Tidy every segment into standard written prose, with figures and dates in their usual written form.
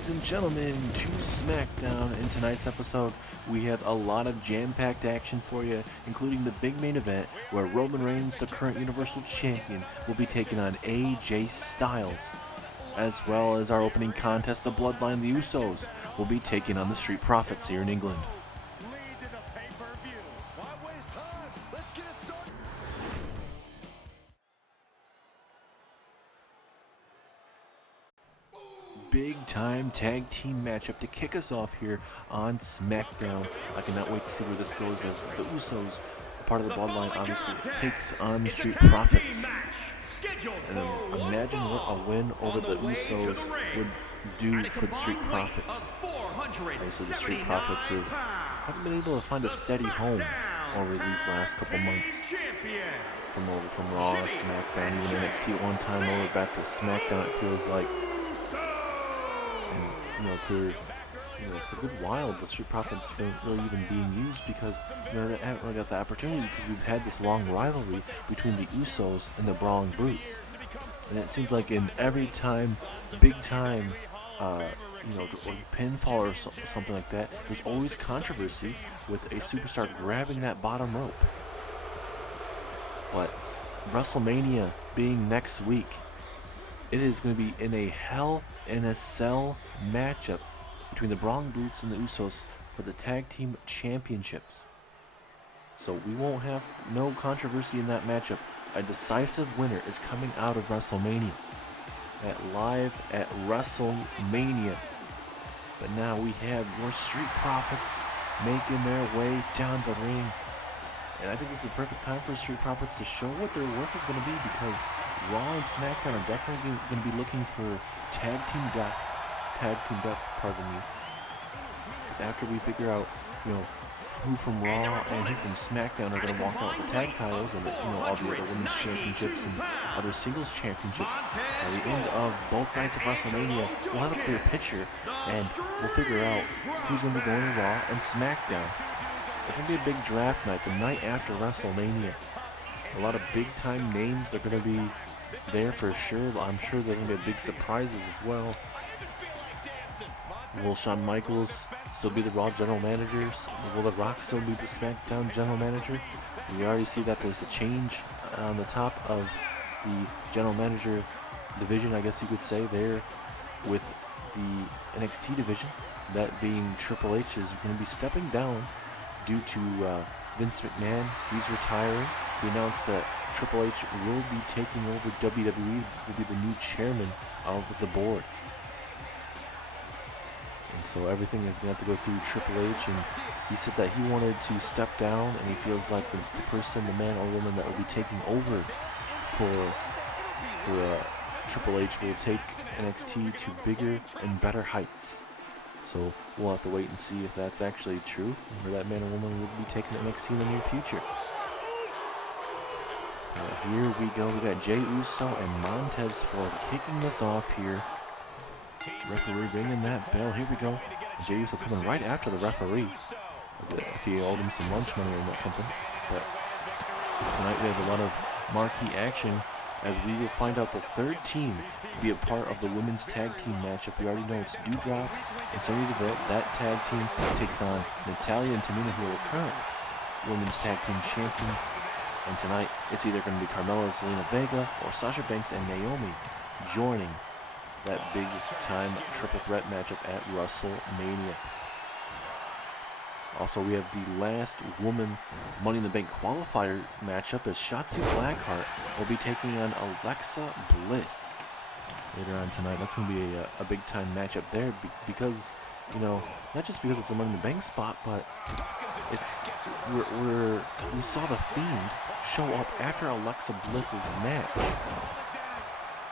ladies and gentlemen, to Smackdown. In tonight's episode, we have a lot of jam-packed action for you, including the big main event where Roman Reigns, the current Universal Champion, will be taking on AJ Styles, as well as our opening contest, the Bloodline, the Usos, will be taking on the Street Profits here in England. Big time tag team matchup to kick us off here on Smackdown. I cannot wait to see where this goes as the Usos, part of the Bloodline, obviously takes on the Street Profits. And imagine what a win over the Usos would do for the Street Profits. So the Street Profits haven't been able to find a steady home over these last couple months. From Raw, SmackDown, even NXT at one time, over back to SmackDown, it feels like. And for a good while, the Street Profits weren't really even being used because they haven't really got the opportunity because we've had this long rivalry between the Usos and the Brawling Brutes. And it seems like in every time, big time, or pinfall or something like that, there's always controversy with a superstar grabbing that bottom rope. But WrestleMania being next week, it is going to be in a Hell in a Cell matchup between the Brawling Brutes and the Usos for the Tag Team Championships. So we won't have no controversy in that matchup. A decisive winner is coming out of WrestleMania. Live at WrestleMania. But now we have your Street Profits making their way down the ring. And I think this is the perfect time for Street Profits to show what their work is going to be, because Raw and SmackDown are definitely going to be looking for tag team depth, pardon me. Because after we figure out, who from Raw and who from SmackDown are going to walk out with the tag titles and all the other women's championships and other singles championships, at the end of both nights of WrestleMania, we'll have a clear picture and we'll figure out who's going to be going to Raw and SmackDown. It's going to be a big draft night, the night after WrestleMania. A lot of big-time names are going to be there for sure. I'm sure there's going to be big surprises as well. Will Shawn Michaels still be the Raw General Manager? Will The Rock still be the SmackDown General Manager? We already see that there's a change on the top of the General Manager division, I guess you could say, there with the NXT division. That being Triple H is going to be stepping down due to Vince McMahon. He's retiring. He announced that Triple H will be taking over WWE, will be the new chairman of the board. And so everything is going to have to go through Triple H, and he said that he wanted to step down, and he feels like the person, the man or woman that will be taking over for Triple H will take NXT to bigger and better heights. So we'll have to wait and see if that's actually true, or that man or woman will be taking NXT in the near future. Here we go. We got Jey Uso and Montez Ford kicking this off here. Referee ringing that bell. Here we go. Jey Uso coming right after the referee, as if he owed him some lunch money or something. But tonight we have a lot of marquee action, as we will find out the third team to be a part of the women's tag team matchup. We already know it's Doudrop and Sonya Deville. That tag team takes on Natalya and Tamina, who are the current women's tag team champions. And tonight, it's either going to be Carmella and Zelina Vega or Sasha Banks and Naomi joining that big-time triple threat matchup at WrestleMania. Also, we have the last woman Money in the Bank qualifier matchup, as Shotzi Blackheart will be taking on Alexa Bliss later on tonight. That's going to be a big-time matchup there because, not just because it's a Money in the Bank spot, but it's we saw The Fiend show up after Alexa Bliss's match.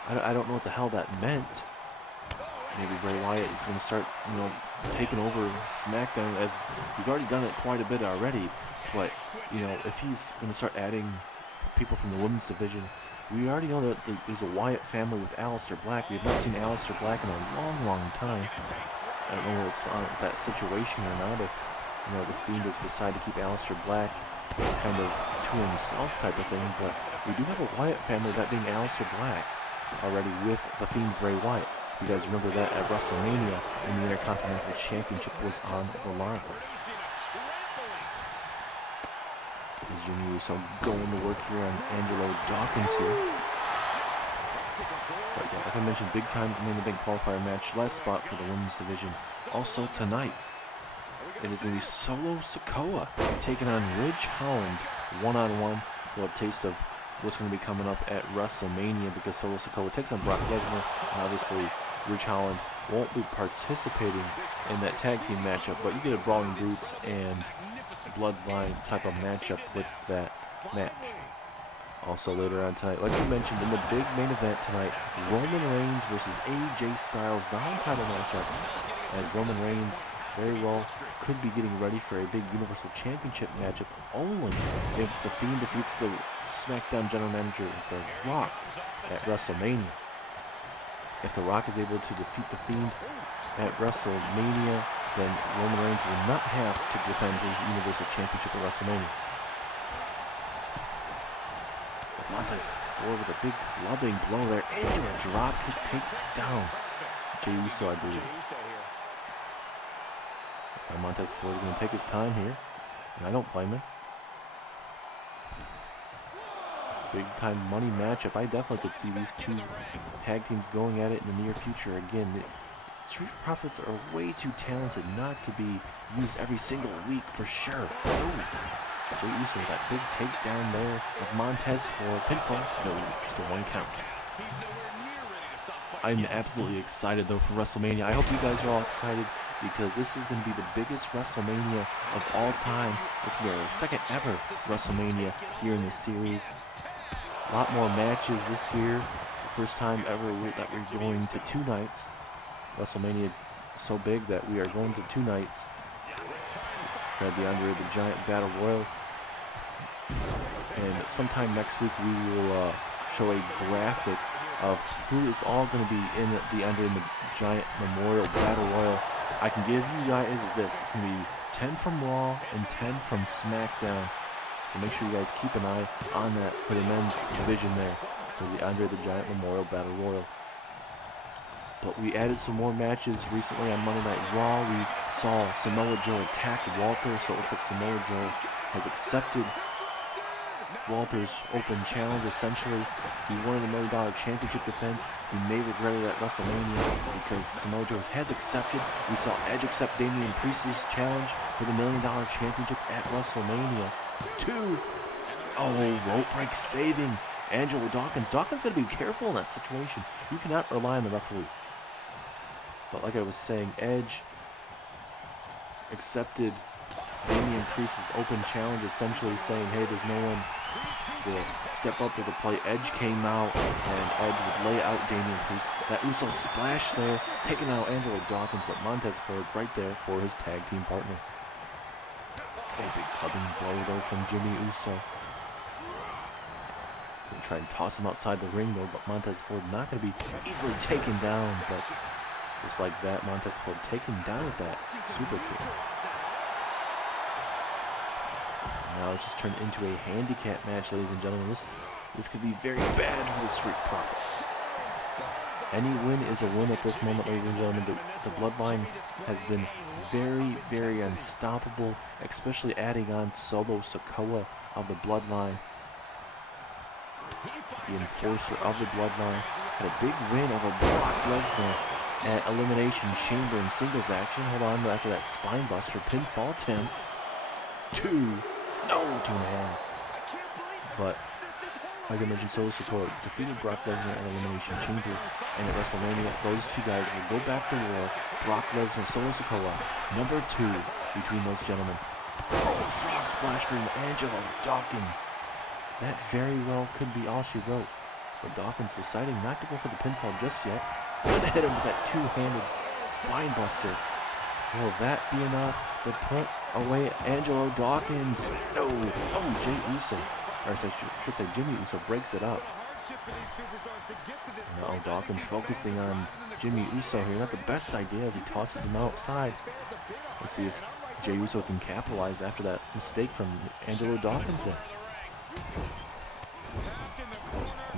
I don't know what the hell that meant. Maybe Bray Wyatt is going to start, taking over SmackDown, as he's already done it quite a bit already. But, if he's going to start adding people from the women's division, we already know that there's a Wyatt family with Aleister Black. We have not seen Aleister Black in a long, long time. I don't know what's on with that situation or not. If, the Fiend has decided to keep Aleister Black kind of to himself type of thing. But we do have a Wyatt family, that being Aleister Black, already with the Fiend Bray Wyatt. If you guys remember that at WrestleMania, when the Intercontinental Championship was on the line. Is Jimmy Uso going to work here on Angelo Dawkins here. But yeah, like I mentioned, big time main event qualifier match, last spot for the women's division. Also tonight, it is going to be Solo Sikoa taking on Ridge Holland one-on-one. We'll have a taste of what's going to be coming up at WrestleMania because Solo Sikoa takes on Brock Lesnar, and obviously Ridge Holland won't be participating in that tag team matchup, but you get a Brawling Brutes and Bloodline type of matchup with that match. Also later on tonight, like we mentioned, in the big main event tonight, Roman Reigns versus AJ Styles, non-title matchup, as Roman Reigns very well could be getting ready for a big Universal Championship matchup only if The Fiend defeats the Smackdown General Manager, The Rock, at WrestleMania. If The Rock is able to defeat The Fiend at WrestleMania, then Roman Reigns will not have to defend his Universal Championship at WrestleMania. As Montez Ford with a big clubbing blow there into a drop kick, takes down Jey Uso, I believe. Looks like Montez Ford is going to take his time here, and I don't blame him. It's a big time money matchup. I definitely could see these two tag teams going at it in the near future again. The Street Profits are way too talented not to be used every single week for sure. So, Jey Uso with that big takedown there of Montez for pinfall. No, just a one count. I'm absolutely excited though for WrestleMania. I hope you guys are all excited because this is going to be the biggest WrestleMania of all time. This will be our second ever WrestleMania here in this series. A lot more matches this year. The first time ever that we're going to 2 nights. WrestleMania so big that we are going to 2 nights. We have the Andre the Giant Battle Royal. And sometime next week we will show a graphic of who is all going to be in the Andre the Giant Memorial Battle Royal. I can give you guys this. It's going to be 10 from Raw and 10 from SmackDown. So make sure you guys keep an eye on that for the men's division there, for the Andre the Giant Memorial Battle Royal. But we added some more matches recently on Monday Night Raw. We saw Samoa Joe attack Walter, so it looks like Samoa Joe has accepted Walter's open challenge, essentially. He wanted a $1 million championship defense. He may regret it at WrestleMania because Samoa Joe has accepted. We saw Edge accept Damian Priest's challenge for the $1 million championship at WrestleMania 2. Oh, rope break saving Angelo Dawkins. Dawkins got to be careful in that situation. You cannot rely on the referee. But like I was saying, Edge accepted Damian Priest's open challenge, essentially saying, hey, there's no one to step up to the plate. Edge came out, and Edge would lay out Damian Priest. That Uso splash there, taking out Angelo Dawkins, but Montez Ford right there for his tag team partner. A big clubbing blow there from Jimmy Uso. Gonna try and toss him outside the ring though, but Montez Ford not going to be easily taken down, but just like that, Montez Ford taken down with that super kick. Now it's just turned into a handicap match, ladies and gentlemen. This could be very bad for the Street Profits. Any win is a win at this moment, ladies and gentlemen. The Bloodline has been very, very unstoppable, especially adding on Solo Sikoa of the Bloodline. The enforcer of the Bloodline had a big win over Brock Lesnar at Elimination Chamber in singles action. Hold on, after that spine buster pinfall attempt. 2.5. But like I mentioned, Solo Sikoa defeated Brock Lesnar at Elimination Chamber, and at WrestleMania, those two guys will go back to war. Brock Lesnar, Solo Sikoa, number 2 between those gentlemen. Oh, frog splash from Angelo Dawkins. That very well could be all she wrote, but Dawkins deciding not to go for the pinfall just yet. Gonna hit him with that 2-handed spine buster. Will that be enough to put away Angelo Dawkins? No. Oh, Jey Uso, or I should say Jimmy Uso, breaks it up. Now Dawkins focusing on Jimmy Uso here. Not the best idea as he tosses him outside. Let's see if Jey Uso can capitalize after that mistake from Angelo Dawkins there.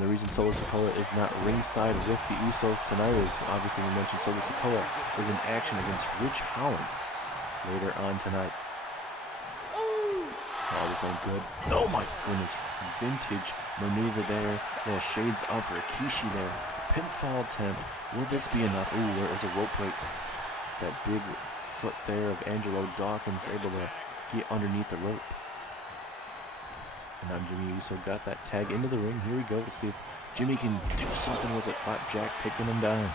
And the reason Solo Sikoa is not ringside with the Usos tonight is, obviously we mentioned Solo Sikoa is in action against Rich Holland later on tonight. Oh, this ain't good. Oh my goodness. Vintage maneuver there. Little shades of Rikishi there. Pinfall attempt. Will this be enough? Ooh, there is a rope break. That big foot there of Angelo Dawkins able to get underneath the rope. And now Jimmy Uso got that tag into the ring. Here we go to see if Jimmy can do something with it. Flapjack taking him down.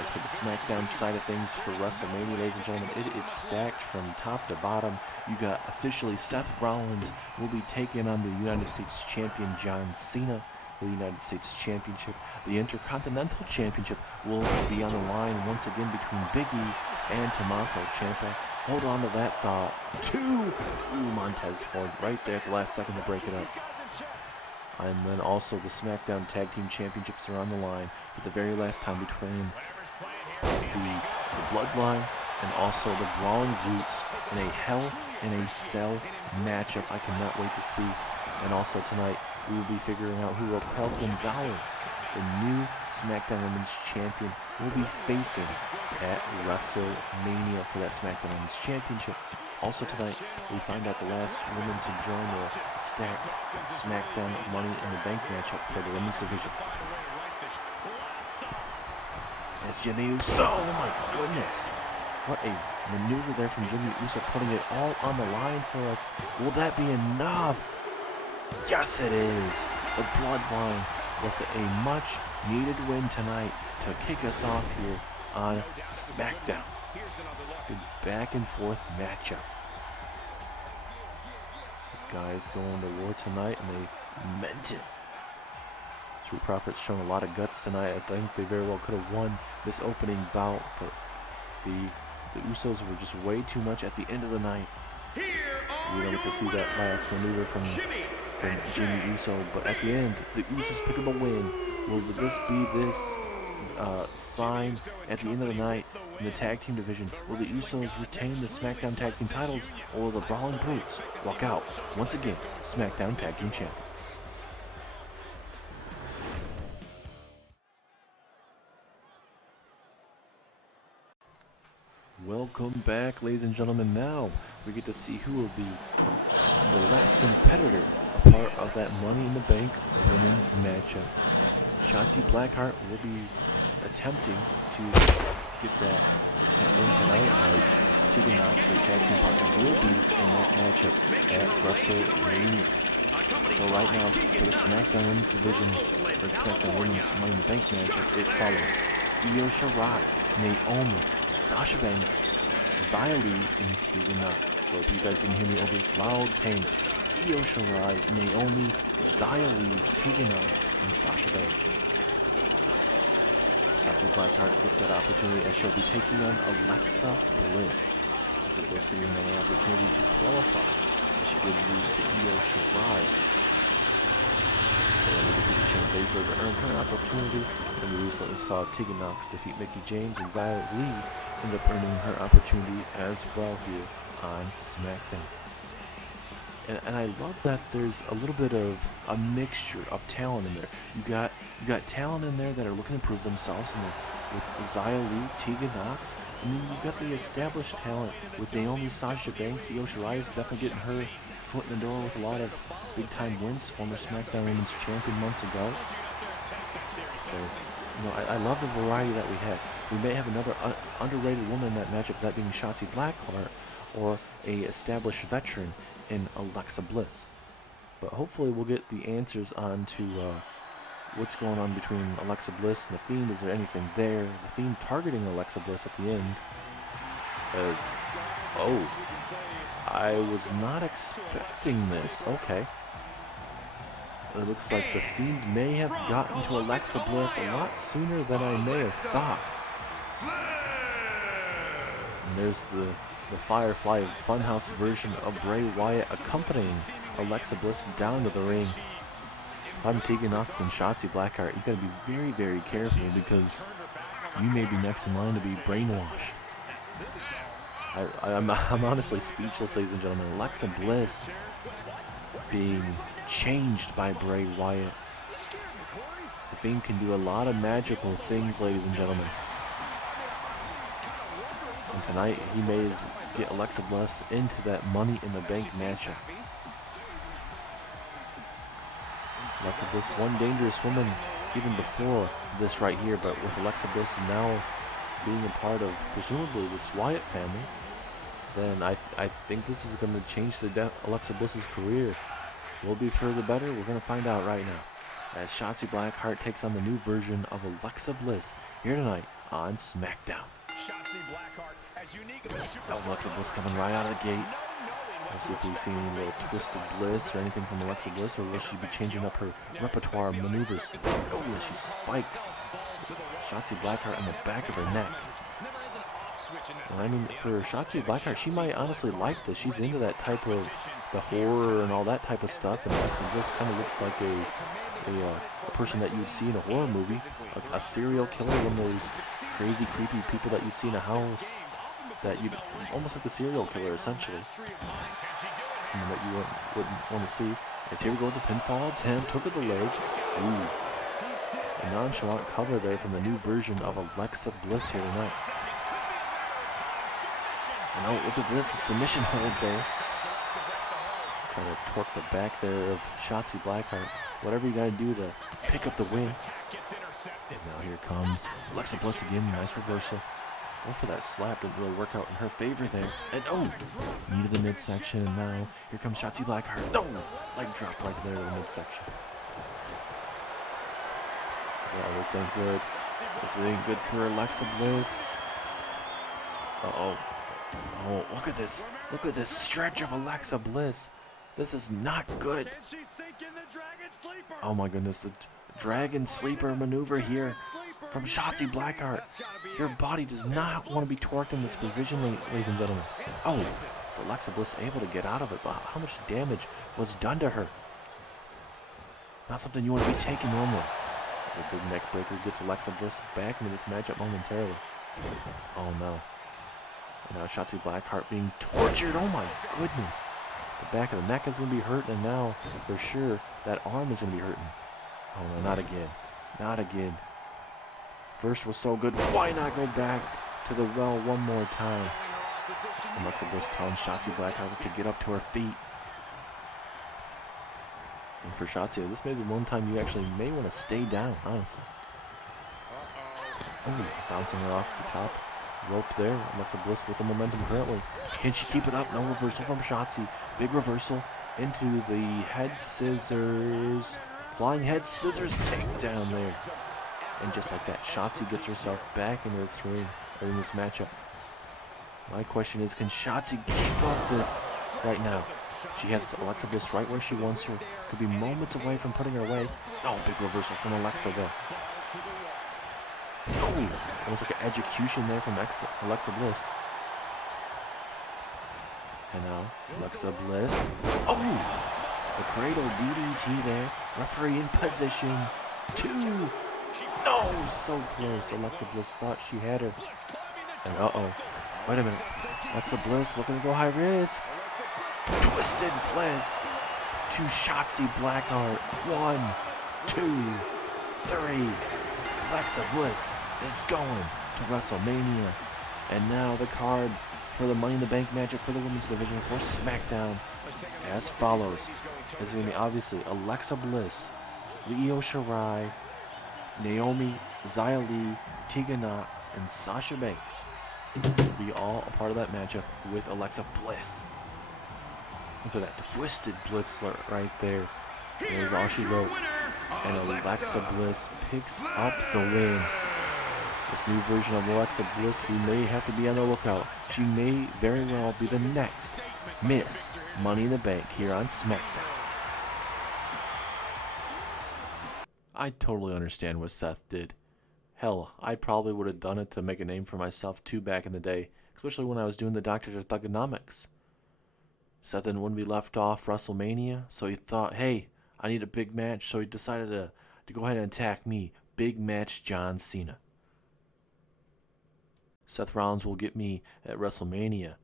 As for the SmackDown side of things for WrestleMania, ladies and gentlemen, it is stacked from top to bottom. You got officially Seth Rollins will be taking on the United States Champion John Cena for the United States Championship. The Intercontinental Championship will be on the line once again between Big E and Tommaso Ciampa. Hold on to that thought. Montez Ford right there at the last second to break it up. And then also the SmackDown Tag Team Championships are on the line for the very last time between the Bloodline and also the Brawling Brutes in a Hell in a Cell matchup I cannot wait to see. And also tonight we will be figuring out who Raquel Gonzalez, the new SmackDown Women's Champion, will be facing at WrestleMania for that SmackDown Women's Championship. Also tonight, we find out the last woman to join the stacked SmackDown Money in the Bank matchup for the women's division. It's Jimmy Uso. Oh my goodness. What a maneuver there from Jimmy Uso, putting it all on the line for us. Will that be enough? Yes, it is. The Bloodline with a much needed win tonight to kick us off here on SmackDown. Good back and forth matchup. These guys going to war tonight and they meant it. Street Profits showing a lot of guts tonight. I think they very well could have won this opening bout, but the Usos were just way too much at the end of the night. We don't get to see that last maneuver from Jimmy Uso, but at the end, the Usos pick up a win. Will this be this sign at the end of the night in the tag team division? Will the Usos retain the SmackDown Tag Team titles, or will the Brawling Brutes walk out once again SmackDown Tag Team champions? Welcome back, ladies and gentlemen. Now we get to see who will be the last competitor, a part of that Money in the Bank women's matchup. Shotzi Blackheart will be attempting to get that win tonight, as Tegan Nox, their tag team partner, will be in that matchup at WrestleMania. So right now, for the SmackDown Women's Division, or the SmackDown Women's Money in the Bank matchup, it follows Io Shirai, Naomi, Sasha Banks, Xia Li, and Tegan Nox. So if you guys didn't hear me over this loud tank, Io Shirai, Naomi, Xia Li, Tegan Nox, and Sasha Banks. Shotzi Blackheart gets that opportunity as she'll be taking on Alexa Bliss. Alexa Bliss getting another opportunity to qualify, as she did lose to Io Shirai. So defeated Shayna Baszler to earn her opportunity, and we recently saw Tegan Nox defeat Mickie James, and Xia Li end up earning her opportunity as well here on SmackDown. And I love that there's a little bit of a mixture of talent in there. You got talent in there that are looking to prove themselves with Xia Li, Tegan Nox, and then you've got the established talent with Naomi, Sasha Banks. Io Shirai is definitely getting her foot in the door with a lot of big time wins, former SmackDown Women's Champion months ago. So, you know, I love the variety that we have. We may have another underrated woman in that matchup, that being Shotzi Blackheart, or a established veteran in Alexa Bliss. But hopefully we'll get the answers on to what's going on between Alexa Bliss and The Fiend. Is there anything there? The Fiend targeting Alexa Bliss at the end. I was not expecting this. Okay. It looks like The Fiend may have gotten to Alexa Bliss a lot sooner than I may have thought. And there's the Firefly Funhouse version of Bray Wyatt accompanying Alexa Bliss down to the ring. If I'm Tegan Nox and Shotzi Blackheart, you gotta be very, very careful, because you may be next in line to be brainwashed. I'm honestly speechless, ladies and gentlemen. Alexa Bliss being changed by Bray Wyatt. The Fiend can do a lot of magical things, ladies and gentlemen. And tonight, he may get Alexa Bliss into that Money in the Bank matchup. Alexa Bliss, one dangerous woman even before this right here, but with Alexa Bliss now being a part of, presumably, this Wyatt family, then I think this is going to change Alexa Bliss's career. Will it be for the better? We're going to find out right now, as Shotzi Blackheart takes on the new version of Alexa Bliss here tonight on Smackdown. Alexa Bliss coming right out of the gate. We'll see if we've seen any little twist of Bliss or anything from Alexa Bliss, or will she be changing up her repertoire of maneuvers? Oh, she spikes Shotzi Blackheart in the back of her neck. And I mean, for Shotzi Blackheart, she might honestly like this. She's into that type of the horror and all that type of stuff, and Alexa Bliss kind of looks like a person that you would see in a horror movie, a serial killer, one of those crazy, creepy people that you'd see in a house. That you'd almost like the serial killer, essentially. Someone that you wouldn't want to see. As here we go with the pinfall attempt, took at the leg. Ooh. A nonchalant cover there from the new version of Alexa Bliss here tonight. And oh, look at this, a submission hold there. Trying to torque the back there of Shotzi Blackheart. Whatever you gotta do to pick up the win. As now here comes Alexa Bliss again, nice reversal. Going for that slap, didn't really work out in her favor there. And oh, knee to the midsection, and now here comes Shotzi Blackheart. No, leg drop right there to the midsection. Oh, this ain't good. This ain't good for Alexa Bliss. Uh-oh. Oh, look at this. Look at this stretch of Alexa Bliss. This is not good. Oh my goodness, the Dragon Sleeper maneuver here from Shotzi Blackheart. Your body does not want to be torqued in this position, ladies and gentlemen. Oh, is Alexa Bliss able to get out of it? But how much damage was done to her? Not something you want to be taking normally. As a big neck breaker gets Alexa Bliss back into this matchup momentarily. Oh no. And now Shotzi Blackheart being tortured. Oh my goodness. The back of the neck is going to be hurting, and now for sure that arm is going to be hurting. Oh no, not again. Not again. First was so good. Why not go back to the well one more time? Alexa Bliss telling Shotzi Blackheart to get up to her feet. And for Shotzi, this may be one time you actually may want to stay down, honestly. Oh, bouncing her off the top rope there. Alexa Bliss with the momentum currently. Can she keep it up? No reversal from Shotzi. Big reversal into the head scissors. Flying head scissors takedown there. And just like that, Shotzi gets herself back into this ring, or in this matchup. My question is, can Shotzi keep up this right now? She has Alexa Bliss right where she wants her. Could be moments away from putting her away. Oh, big reversal from Alexa there. Oh, almost like an execution there from Alexa Bliss. And now, Alexa Bliss. Oh! The cradle DDT there. Referee in position. 2. No, so close. Alexa Bliss thought she had her. And uh-oh. Wait a minute. Alexa Bliss looking to go high risk. Twisted Bliss to Shotzi Blackheart. 1, 2, 3. Alexa Bliss is going to WrestleMania. And now the card for the Money in the Bank matchup for the women's division for Smackdown as follows. It's going to be obviously Alexa Bliss, Io Shirai, Naomi, Xia Li, Tegan Nox, and Sasha Banks will be all a part of that matchup with Alexa Bliss. Look at that twisted Bliss right there. There's all she wrote. And Alexa Bliss picks up the win. This new version of Alexa Bliss, we may have to be on the lookout. She may very well be the next Miss Money in the Bank here on SmackDown. I totally understand what Seth did. Hell, I probably would have done it to make a name for myself too back in the day, especially when I was doing the Doctor of Thugonomics. Seth didn't want to be left off WrestleMania, so he thought, hey, I need a big match, so he decided to go ahead and attack me. Big match John Cena. Seth Rollins will get me at WrestleMania,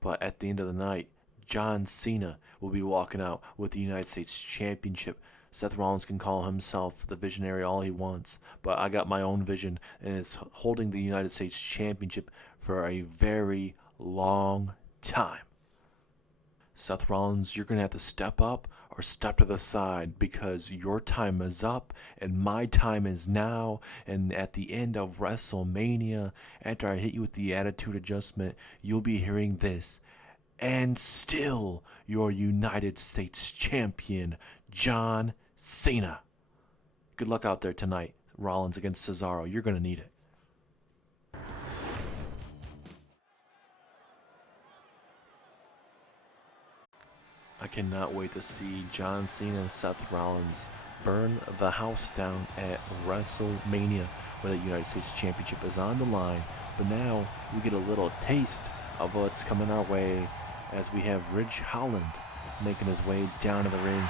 but at the end of the night, John Cena will be walking out with the United States Championship. Seth Rollins can call himself the visionary all he wants, but I got my own vision, and it's holding the United States Championship for a very long time. Seth Rollins, you're going to have to step up or step to the side, because your time is up and my time is now. And at the end of WrestleMania, after I hit you with the attitude adjustment, you'll be hearing this. And still your United States champion, John Cena. Good luck out there tonight. Rollins against Cesaro. You're going to need it. I cannot wait to see John Cena and Seth Rollins burn the house down at WrestleMania, where the United States Championship is on the line. But now we get a little taste of what's coming our way, as we have Ridge Holland making his way down to the ring,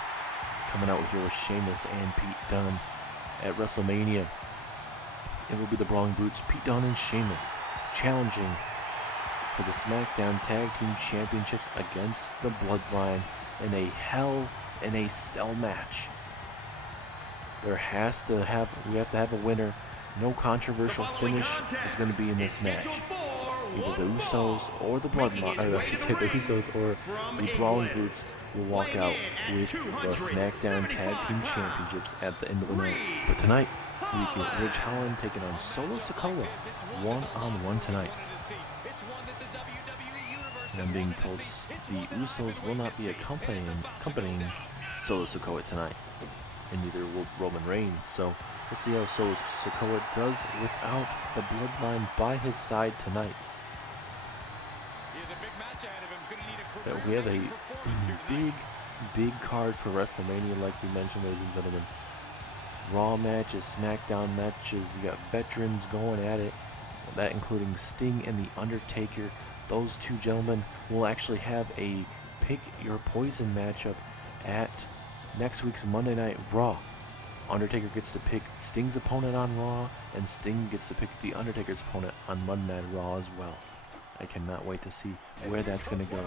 coming out here with Sheamus and Pete Dunne at WrestleMania. It will be the Brawling Brutes, Pete Dunne and Sheamus, challenging for the Smackdown Tag Team Championships against the Bloodline in a Hell in a Cell match. We have to have a winner. No controversial finish is going to be in this match. Either the Usos or the Bloodline, or I should say the Usos or the Brawling Brutes will walk out with the Smackdown Tag Team Championships at the end of the night. But tonight, we get Ridge Holland taking on Solo Sikoa one-on-one tonight. And I'm being told the Usos will not be accompanying Solo Sikoa tonight, and neither will Roman Reigns. So we'll see how Solo Sikoa does without the Bloodline by his side tonight. We have a big card for WrestleMania, like we mentioned, ladies and gentlemen. Raw matches, Smackdown matches. You got veterans going at it. That including Sting and The Undertaker. Those two gentlemen will actually have a Pick Your Poison matchup at next week's Monday Night Raw. Undertaker gets to pick Sting's opponent on Raw, and Sting gets to pick The Undertaker's opponent on Monday Night Raw as well. I cannot wait to see where that's going to go.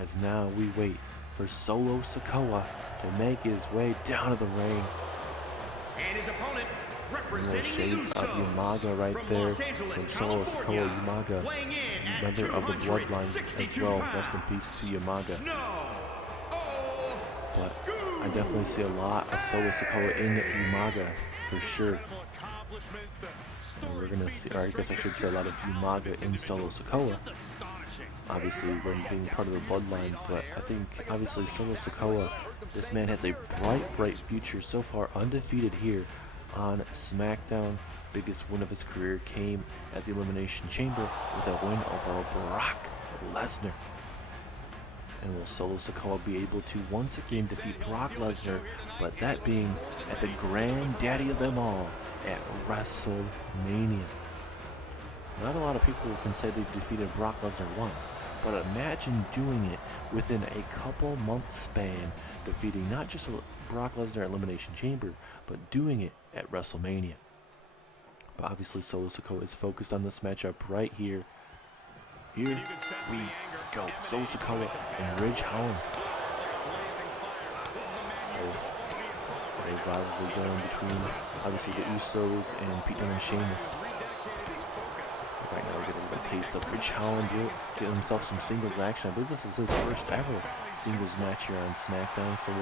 As now we wait for Solo Sikoa to make his way down to the ring. And his opponent, representing shades of Umaga right there from Solo Sikoa. Umaga, member of the Bloodline as well. Rest in peace to Umaga. But I definitely see a lot of Solo Sikoa in Umaga for sure. And we're gonna see, or I guess I should say, a lot of Umaga in Solo Sikoa. Obviously, when being part of the Bloodline, but I think obviously Solo Sikoa, this man has a bright future. So far, undefeated here on SmackDown. Biggest win of his career came at the Elimination Chamber with a win over Brock Lesnar. And will Solo Sikoa be able to once again defeat Brock Lesnar, but that being at the granddaddy of them all, at WrestleMania? Not a lot of people can say they've defeated Brock Lesnar once, but imagine doing it within a couple months span, defeating not just Brock Lesnar at Elimination Chamber, but doing it at WrestleMania. But obviously Solo Sikoa is focused on this matchup right here. Here we go. Solo Sikoa and Ridge Holland. Both a rivalry going between obviously the Usos and Pete Dunne and Sheamus. Right now we're getting a taste of Ridge Holland here, getting himself some singles action. I believe this is his first ever singles match here on SmackDown, so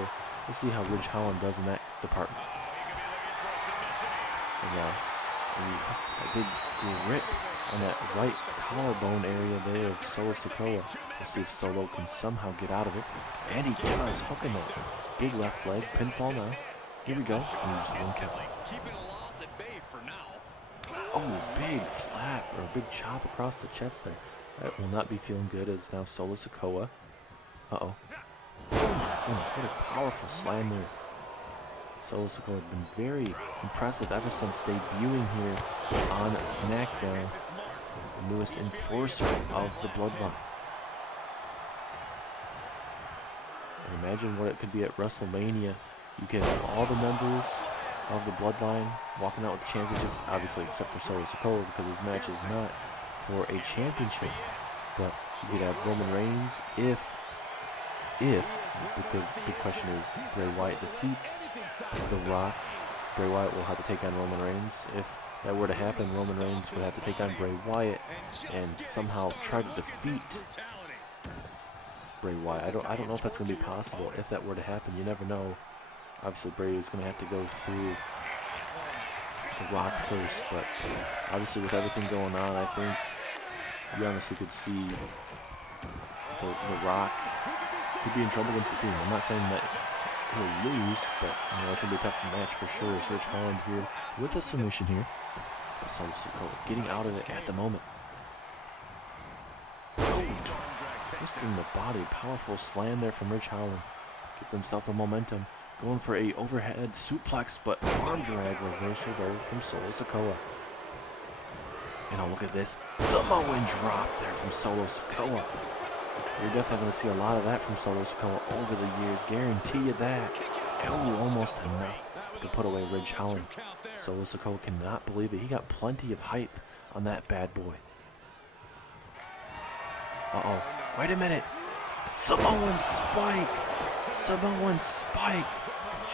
we'll see how Ridge Holland does in that department. And a big grip on that right collarbone area there of Solo Sikoa. We'll see if Solo can somehow get out of it. And he does, hooking that big left leg, pinfall now. Here we go, and just one count. Oh, big slap, or a big chop across the chest there. That will not be feeling good as now Solo Sikoa. Uh-oh. Oh my goodness, what a powerful slam there. Solo Sikoa has been very impressive ever since debuting here on SmackDown, the newest enforcer of the Bloodline. And imagine what it could be at WrestleMania. You can have all the members of the Bloodline walking out with the championships, obviously except for Solo Sikoa because his match is not for a championship. But You could have Roman Reigns if the big question is Bray Wyatt defeats The Rock. Bray Wyatt will have to take on Roman Reigns. If that were to happen, Roman Reigns would have to take on Bray Wyatt and somehow try to defeat Bray Wyatt. I don't know if that's going to be possible. If that were to happen, you never know. Obviously, Bray is going to have to go through The Rock first, but obviously with everything going on, I think you honestly could see the Rock could be in trouble against the Fiend. I'm not saying that he'll lose, but it's going to be a tough match for sure. It's Ridge Holland here with a submission here. Solo Sikoa getting out of it at the moment. Oh, twisting the body. Powerful slam there from Ridge Holland. Gets himself the momentum. Going for a overhead suplex, but arm drag reversal though from Solo Sikoa. And oh, look at this Samoan drop there from Solo Sikoa. You're definitely going to see a lot of that from Solo Sikoa over the years. Guarantee you that. Oh, almost enough to put away Ridge Holland. Solo Sikoa cannot believe it. He got plenty of height on that bad boy. Uh-oh. Wait a minute. Samoan spike. Samoan spike.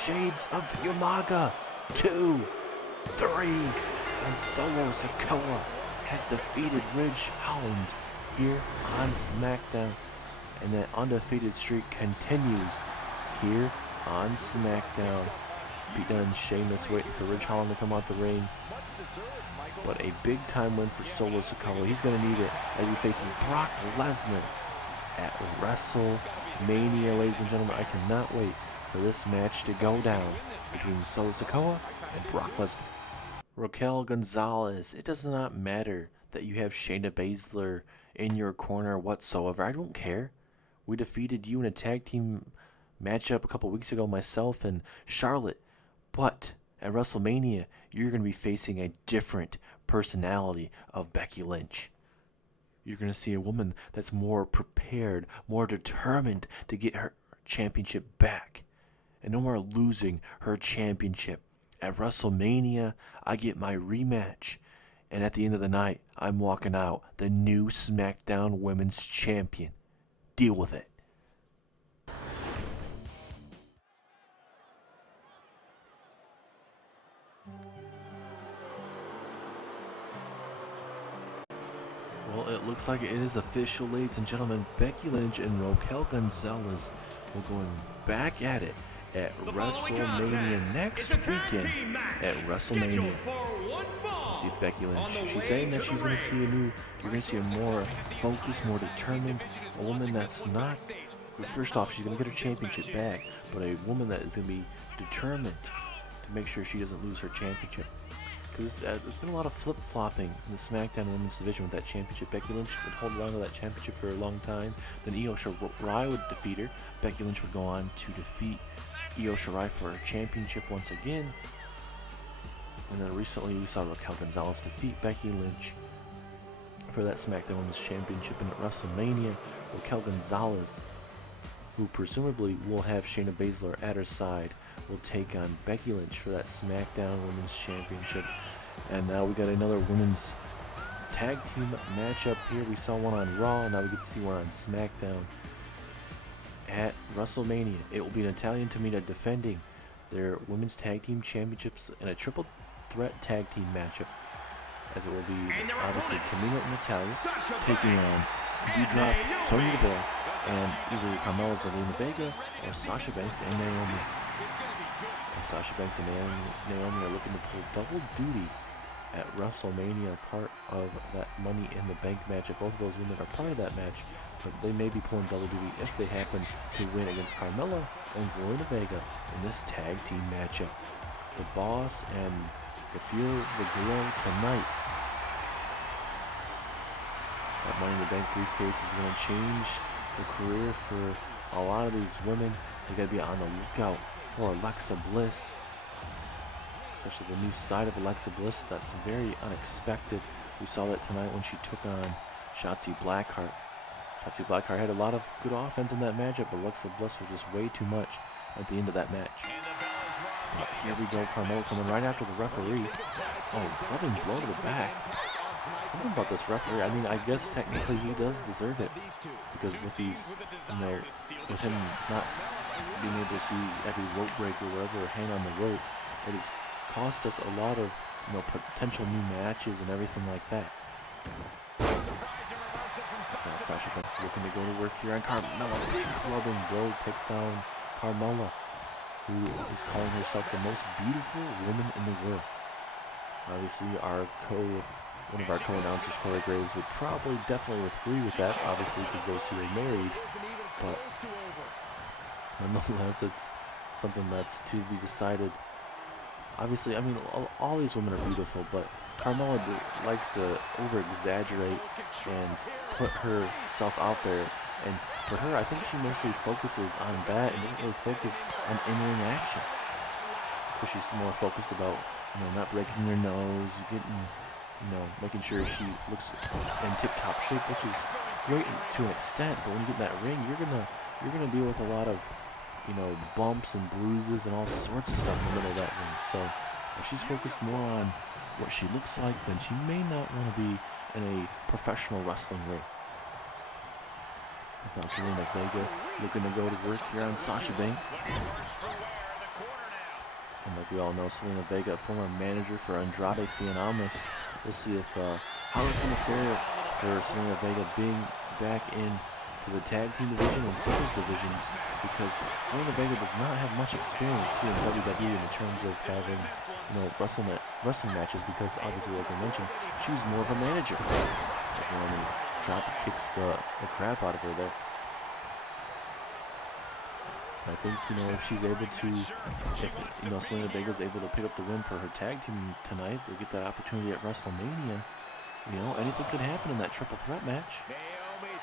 Shades of Umaga. 2, 3. And Solo Sikoa has defeated Ridge Holland here on SmackDown. And that undefeated streak continues here on SmackDown. Pete Dunne and Sheamus waiting for Ridge Holland to come out the ring. But a big time win for Solo Sikoa. He's going to need it as he faces Brock Lesnar at WrestleMania, ladies and gentlemen. I cannot wait for this match to go down between Solo Sikoa and Brock Lesnar. Raquel Gonzalez, it does not matter that you have Shayna Baszler in your corner whatsoever. I don't care. We defeated you in a tag team matchup a couple weeks ago, myself and Charlotte. But at WrestleMania, you're going to be facing a different personality of Becky Lynch. You're going to see a woman that's more prepared, more determined to get her championship back. And no more losing her championship. At WrestleMania, I get my rematch. And at the end of the night, I'm walking out the new SmackDown Women's Champion. Deal with it. Well, it looks like it is official, ladies and gentlemen. Becky Lynch and Raquel Gonzalez will going back at it at WrestleMania next weekend. At WrestleMania. See Becky Lynch. She's saying that she's going to see you're going to see a more focused, more determined, a woman that's not. First off, she's going to get her championship back, but a woman that is going to be determined to make sure she doesn't lose her championship. Because it's been a lot of flip-flopping in the SmackDown Women's Division with that championship. Becky Lynch would hold on to that championship for a long time. Then Io Shirai would defeat her. Becky Lynch would go on to defeat Io Shirai for her championship once again. And then recently we saw Raquel Gonzalez defeat Becky Lynch for that SmackDown Women's Championship. And at WrestleMania, Raquel Gonzalez, who presumably will have Shayna Baszler at her side, will take on Becky Lynch for that SmackDown Women's Championship. And now we got another women's tag team matchup here. We saw one on Raw, now we get to see one on SmackDown. At WrestleMania, it will be Natalya and Tamina defending their women's tag team championships in a triple threat tag team matchup, as it will be obviously Tamina and Natalya taking on Doudrop, Sonya Deville, and either Carmella Zelina Vega or Sasha Banks and Naomi. And Sasha Banks and Naomi are looking to pull double duty at WrestleMania, part of that Money in the Bank matchup. Both of those women are part of that match, but they may be pulling double duty if they happen to win against Carmella and Zelina Vega in this tag team matchup. The Boss and the Feel the Glow tonight. That Money in the Bank briefcase is going to change the career for a lot of these women. They got to be on the lookout for Alexa Bliss, especially the new side of Alexa Bliss that's very unexpected. We saw that tonight when she took on Shotzi Blackheart. Shotzi Blackheart had a lot of good offense in that matchup, but Alexa Bliss was just way too much at the end of that match. But here we go, Carmella coming right after the referee. Oh, clubbing blow to the back. something about this referee. I mean, I guess technically he does deserve it, because with these, with him not being able to see every rope break or whatever, or hang on the rope, it has cost us a lot of, potential new matches and everything like that. Now Sasha Banks looking to go to work here on Carmella. Big clubbing blow takes down Carmella, who is calling herself the most beautiful woman in the world. Obviously, one of our co-announcers, Corey Graves, would probably definitely agree with that, obviously, because those two are married. But nonetheless, it's something that's to be decided. Obviously, I mean, all these women are beautiful, but Carmella likes to over-exaggerate and put herself out there. And for her, I think she mostly focuses on that and doesn't really focus on in-ring action. Because she's more focused about, not breaking her nose, making sure she looks in tip-top shape, which is great to an extent. But when you get in that ring, you're gonna deal with a lot of, bumps and bruises and all sorts of stuff in the middle of that ring. So if she's focused more on what she looks like, then she may not want to be in a professional wrestling ring. It's now Selena Vega looking to go to work here on Sasha Banks. And like we all know, Selena Vega, former manager for Andrade Cien Almas. We'll see if how it's going to fare for Selena Vega being back into the tag team division and singles divisions, because Selena Vega does not have much experience here in WWE in terms of having wrestling matches, because obviously, like I mentioned, she's more of a manager. Drop kicks the crap out of her there. I think, if she's able to, if, Selena Vega's able to pick up the win for her tag team tonight, they'll get that opportunity at WrestleMania. Anything could happen in that triple threat match.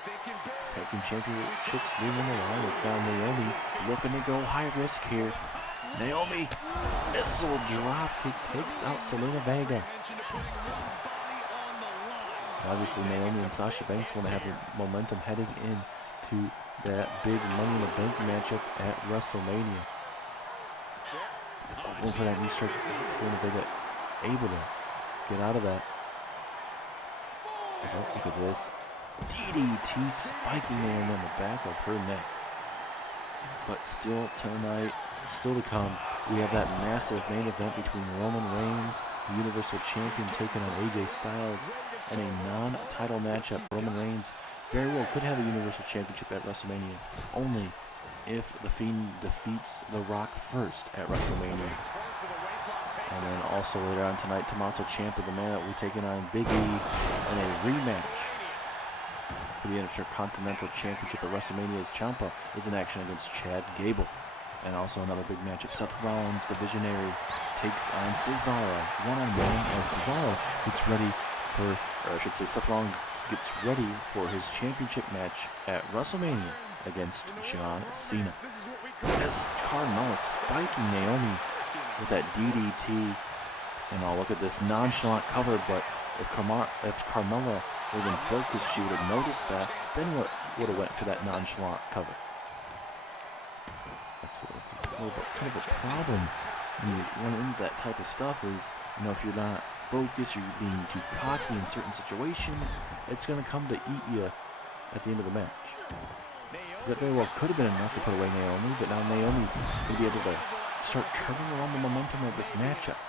This tag team championships being on the line. It's now Naomi looking to go high risk here. Naomi, missile drop kick takes out Selena Vega. Obviously, Naomi and Sasha Banks want to have momentum heading into that big Money in the Bank matchup at WrestleMania. Going for that knee strike. Selena Vega able to get out of that. Look at this. DDT spiking Naomi on the back of her neck. But still tonight, still to come, we have that massive main event between Roman Reigns, the Universal Champion, taking on AJ Styles, and a non-title matchup. Roman Reigns very well could have a Universal Championship at WrestleMania, only if The Fiend defeats The Rock first at WrestleMania. And then also later on tonight, Tommaso Ciampa, the man that will be taking on Big E in a rematch for the Intercontinental Championship at WrestleMania, as Ciampa is in action against Chad Gable. And also another big matchup, Seth Rollins, the Visionary, takes on Cesaro one-on-one, as Cesaro gets ready for, or I should say Seth Rollins gets ready for his championship match at WrestleMania against John Cena. As Carmella spiking Naomi with that DDT, and I'll look at this nonchalant cover, but if Carmella would have been focused, she would have noticed that, then would have went for that nonchalant cover. That's kind of a problem when you run into that type of stuff is, if you're not focused, you're being too cocky in certain situations, it's going to come to eat you at the end of the match. That very well could have been enough to put away Naomi, but now Naomi's going to be able to start turning around the momentum of this matchup.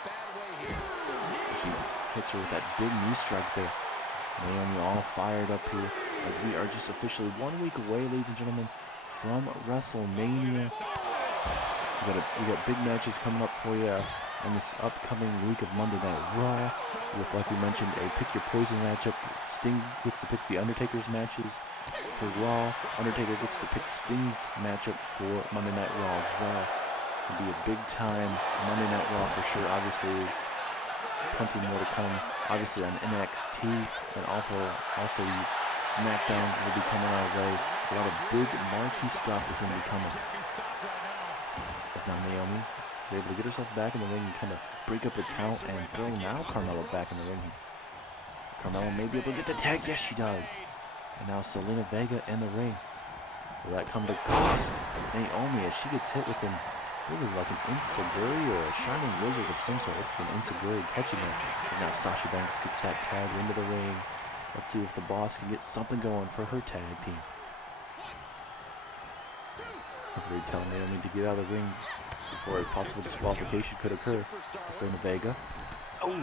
So he hits her with that big knee strike there. Naomi all fired up here, as we are just officially 1 week away, ladies and gentlemen, from WrestleMania. We got big matches coming up for you in this upcoming week of Monday Night Raw, with, like we mentioned, a Pick Your Poison matchup. Sting gets to pick the Undertaker's matches for Raw. Undertaker gets to pick Sting's matchup for Monday Night Raw as well. It's going to be a big time Monday Night Raw for sure. Obviously, there's plenty more to come, obviously, on NXT, and also Smackdown will be coming our way. A lot of big marquee stuff is going to be coming. As now Naomi is able to get herself back in the ring and kind of break up the count and throw now Carmella back in the ring. Carmella may be able to get the tag. Yes, she does. And now Selena Vega in the ring. Will that come to cost Naomi as she gets hit with the It was like an enziguri or a shining wizard of some sort. It's been enziguri catching it. And now Sasha Banks gets that tag into the ring. Let's see if the boss can get something going for her tag team. Referee telling Naomi to get out of the ring before a possible disqualification could occur. Zelina Vega. Oh,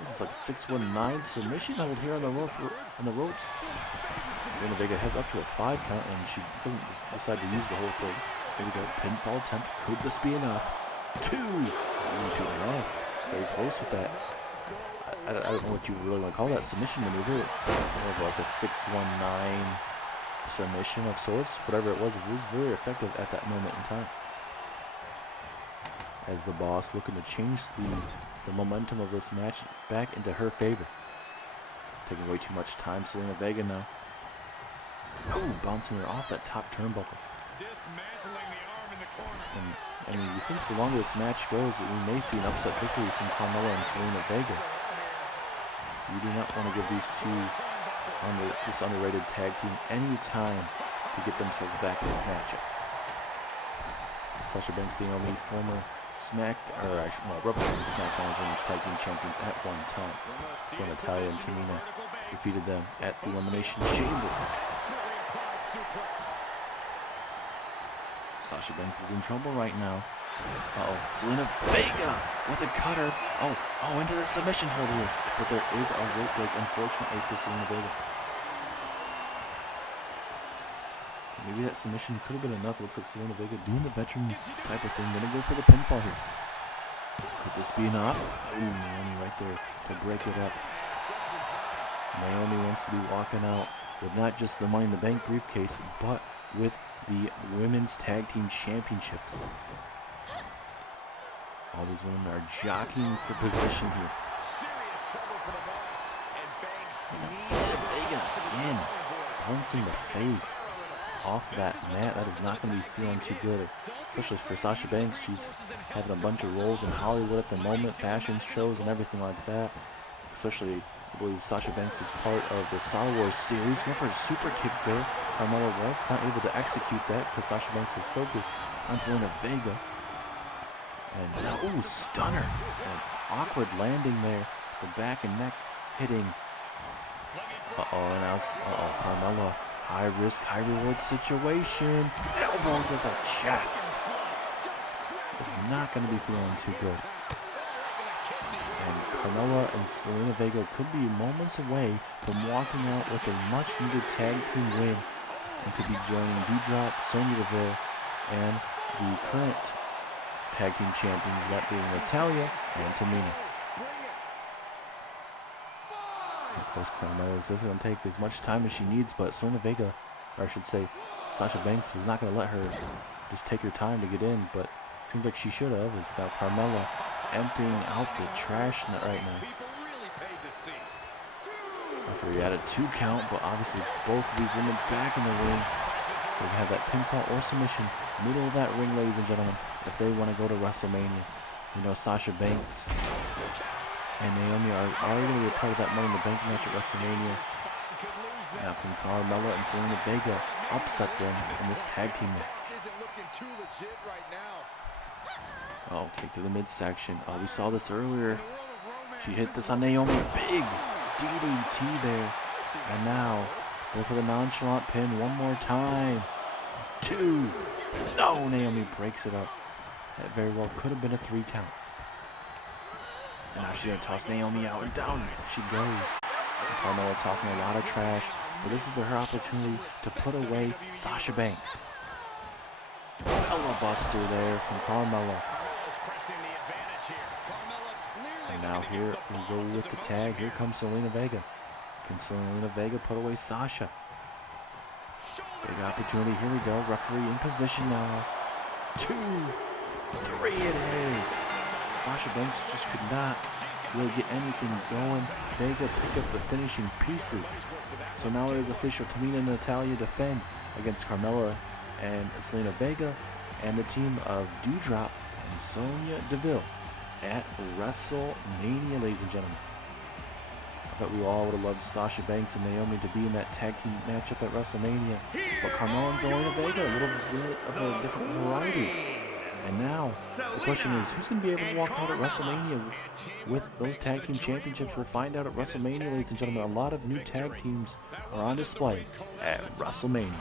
this is like a 619 submission hold here on the ropes. Zelina Vega has up to a 5 count, and she doesn't decide to use the whole thing. Here we go, pinfall attempt. Could this be enough? 2! 2.5. Very close with that. I don't know what you really want to call that submission maneuver. More of like a 619 submission of sorts. Whatever it was very effective at that moment in time. As the boss looking to change the momentum of this match back into her favor. Taking way too much time, Zelina Vega now. Oh, bouncing her off that top turnbuckle. And I mean, you think the longer this match goes, that we may see an upset victory from Carmella and Zelina Vega. You do not want to give these two this underrated tag team any time to get themselves back in this matchup. Sasha Banks, Naomi, former representing Smackdown's Women's Tag Team Champions at one time. So Natalya and Tamina defeated them at the Elimination Chamber. Sasha Banks is in trouble right now. Uh-oh. Zelina Vega with a cutter. Oh, into the submission hold here. But there is a rope break, unfortunately, for Zelina Vega. Maybe that submission could have been enough. It looks like Zelina Vega doing the veteran type of thing. Gonna go for the pinfall here. Could this be enough? Ooh, Naomi right there to break it up. Naomi wants to be walking out with not just the Money in the Bank briefcase, but with the Women's Tag Team Championships. All these women are jockeying for position here. And Zelina Vega again, bouncing the face off that mat. That is not going to be feeling too good, especially for Sasha Banks. She's having a bunch of roles in Hollywood at the moment, fashion shows and everything like that. Especially, I believe Sasha Banks was part of the Star Wars series. Went for a super kick there. Carmella was not able to execute that because Sasha Banks was focused on Zelina Vega. And now, ooh, stunner. An awkward landing there. The back and neck hitting. And now, Carmella. High risk, high reward situation. Elbow to the chest. It's not going to be feeling too good. And Carmella and Zelina Vega could be moments away from walking out with a much needed tag team win. And could be joining Doudrop, Sonya Deville, and the current tag team champions, that being Natalya and Tamina. Of course, Carmella is just going to take as much time as she needs, but Zelina Vega, or I should say, Sasha Banks was not going to let her just take her time to get in, but it seems like she should have. It's now Carmella emptying out the trash net right now. Referee had a 2 count, but obviously both of these women back in the ring. They have that pinfall or submission, middle of that ring, ladies and gentlemen, if they want to go to WrestleMania. You know, Sasha Banks and Naomi are already going to be a part of that Money in the Bank match at WrestleMania. Now from Carmella and Zelina Vega upset them in this tag team match. Oh, kick to the midsection. Oh, we saw this earlier. She hit this on Naomi. Big DDT there. And now, go for the nonchalant pin one more time. 2. No, Naomi breaks it up. That very well could have been a 3 count. And now she's going to toss Naomi out, and down she goes. And Carmella talking a lot of trash, but this is her opportunity to put away Sasha Banks. Bella Buster there from Carmella. And now here we go with the tag. Here comes Zelina Vega. Can Zelina Vega put away Sasha? Big opportunity. Here we go. Referee in position now. 2, 3 it is. Sasha Banks just could not really get anything going. Vega picked up the finishing pieces. So now it is official. Tamina and Natalya defend against Carmella and Zelina Vega and the team of Doudrop and Sonya Deville at WrestleMania, ladies and gentlemen. I bet we all would have loved Sasha Banks and Naomi to be in that tag team matchup at WrestleMania. But Carmella and Zelina Vega, a little bit of a different variety. And now, the question is, who's going to be able to walk out at WrestleMania with those tag team championships? We'll find out at WrestleMania, ladies and gentlemen. A lot of new tag teams are on display at WrestleMania.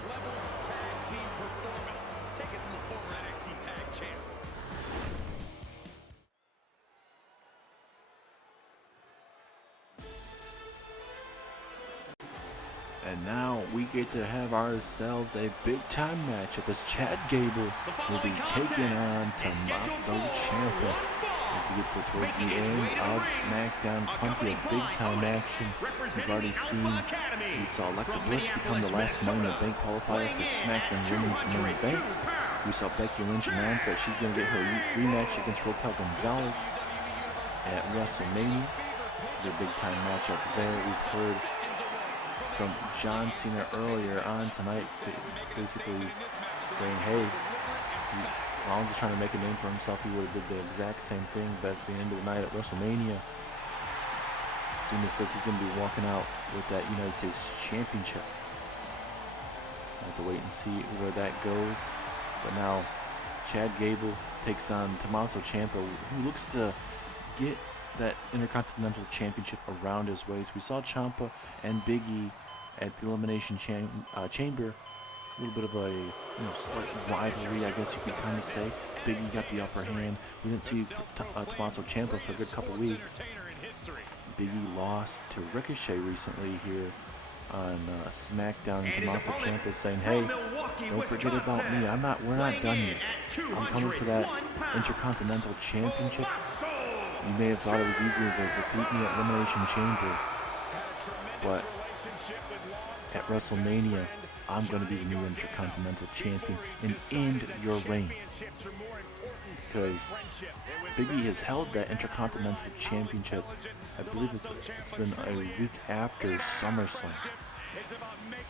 And now we get to have ourselves a big-time matchup as Chad Gable will be taking on Tommaso Ciampa. As we get towards the end of Smackdown, plenty of big-time action. We've already seen, we saw Alexa Bliss become the last Money in the Bank qualifier for SmackDown Women's Money in the Bank. We saw Becky Lynch announce that she's going to get her rematch against Raquel Gonzalez at WrestleMania. It's a big-time matchup there. We've heard from John Cena earlier on tonight, basically saying, hey, Rollins is trying to make a name for himself. He would have did the exact same thing, but at the end of the night at WrestleMania, Cena says he's going to be walking out with that United States Championship. We'll have to wait and see where that goes. But now, Chad Gable takes on Tommaso Ciampa, who looks to get that Intercontinental Championship around his waist. We saw Ciampa and Big E at the Elimination Chamber. A little bit of a slight rivalry, I guess you could kind of say. Big E got the upper hand. We didn't see Tommaso Ciampa for a good couple weeks. Big E lost to Ricochet recently here on SmackDown. And Tommaso Ciampa saying, "Hey, don't forget about me. We're not done yet. I'm coming for that Intercontinental Championship. You may have thought it was easy to defeat me at Elimination Chamber, but at WrestleMania, I'm going to be the new Intercontinental Champion and end your reign." Because Big E has held that Intercontinental Championship, I believe it's been a week after SummerSlam.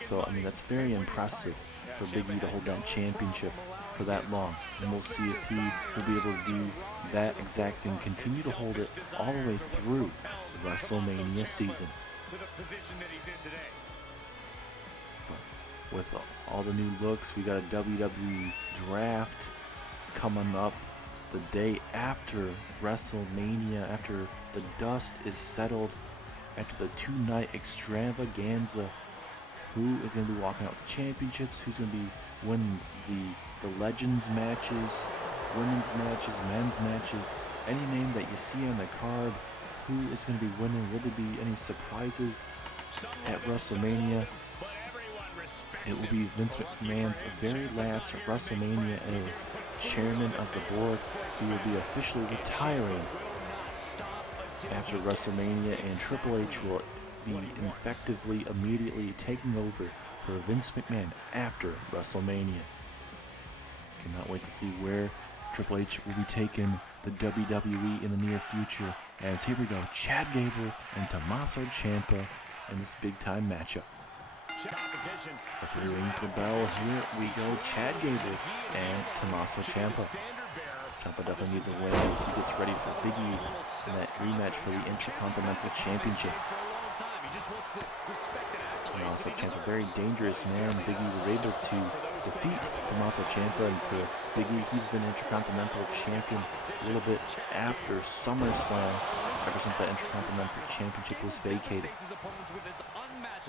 So, I mean, that's very impressive for Big E to hold that championship for that long. And we'll see if he will be able to do that exact thing, continue to hold it all the way through the WrestleMania season. But with all the new looks, we got a WWE draft coming up the day after WrestleMania, after the dust is settled, after the two-night extravaganza. Who is going to be walking out with the championships? Who's going to be winning the Legends matches, women's matches, men's matches? Any name that you see on the card, who is going to be winning? Will there be any surprises at WrestleMania? It will be Vince McMahon's very last WrestleMania as chairman of the board. He will be officially retiring after WrestleMania, and Triple H will be effectively immediately taking over for Vince McMahon after WrestleMania. Cannot wait to see where Triple H will be taking the WWE in the near future, as here we go, Chad Gable and Tommaso Ciampa in this big time matchup. Referee rings the bell. Here we go, Chad Gable and Tommaso Ciampa. Ciampa definitely needs a win as he gets ready for Big E in that rematch for the Intercontinental Championship. Tommaso Ciampa, very dangerous man. Big E was able to defeat Tommaso Ciampa, and for Big E, he's been Intercontinental Champion a little bit after SummerSlam, ever since that Intercontinental Championship was vacated.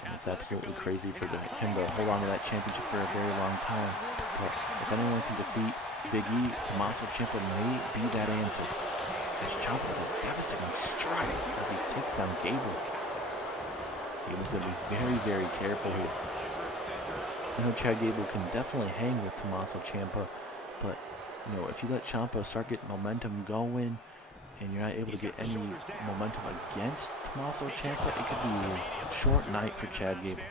And it's absolutely crazy for him to hold on to that championship for a very long time. But if anyone can defeat Big E, Tommaso Ciampa may be that answer. As Ciampa with his devastating strikes as he takes down Gable. Gable's going to be very, very careful here. I know Chad Gable can definitely hang with Tommaso Ciampa, but if you let Ciampa start getting momentum going, and you're not able to get any momentum against Tommaso Ciampa, it could be a short night for Chad Gable.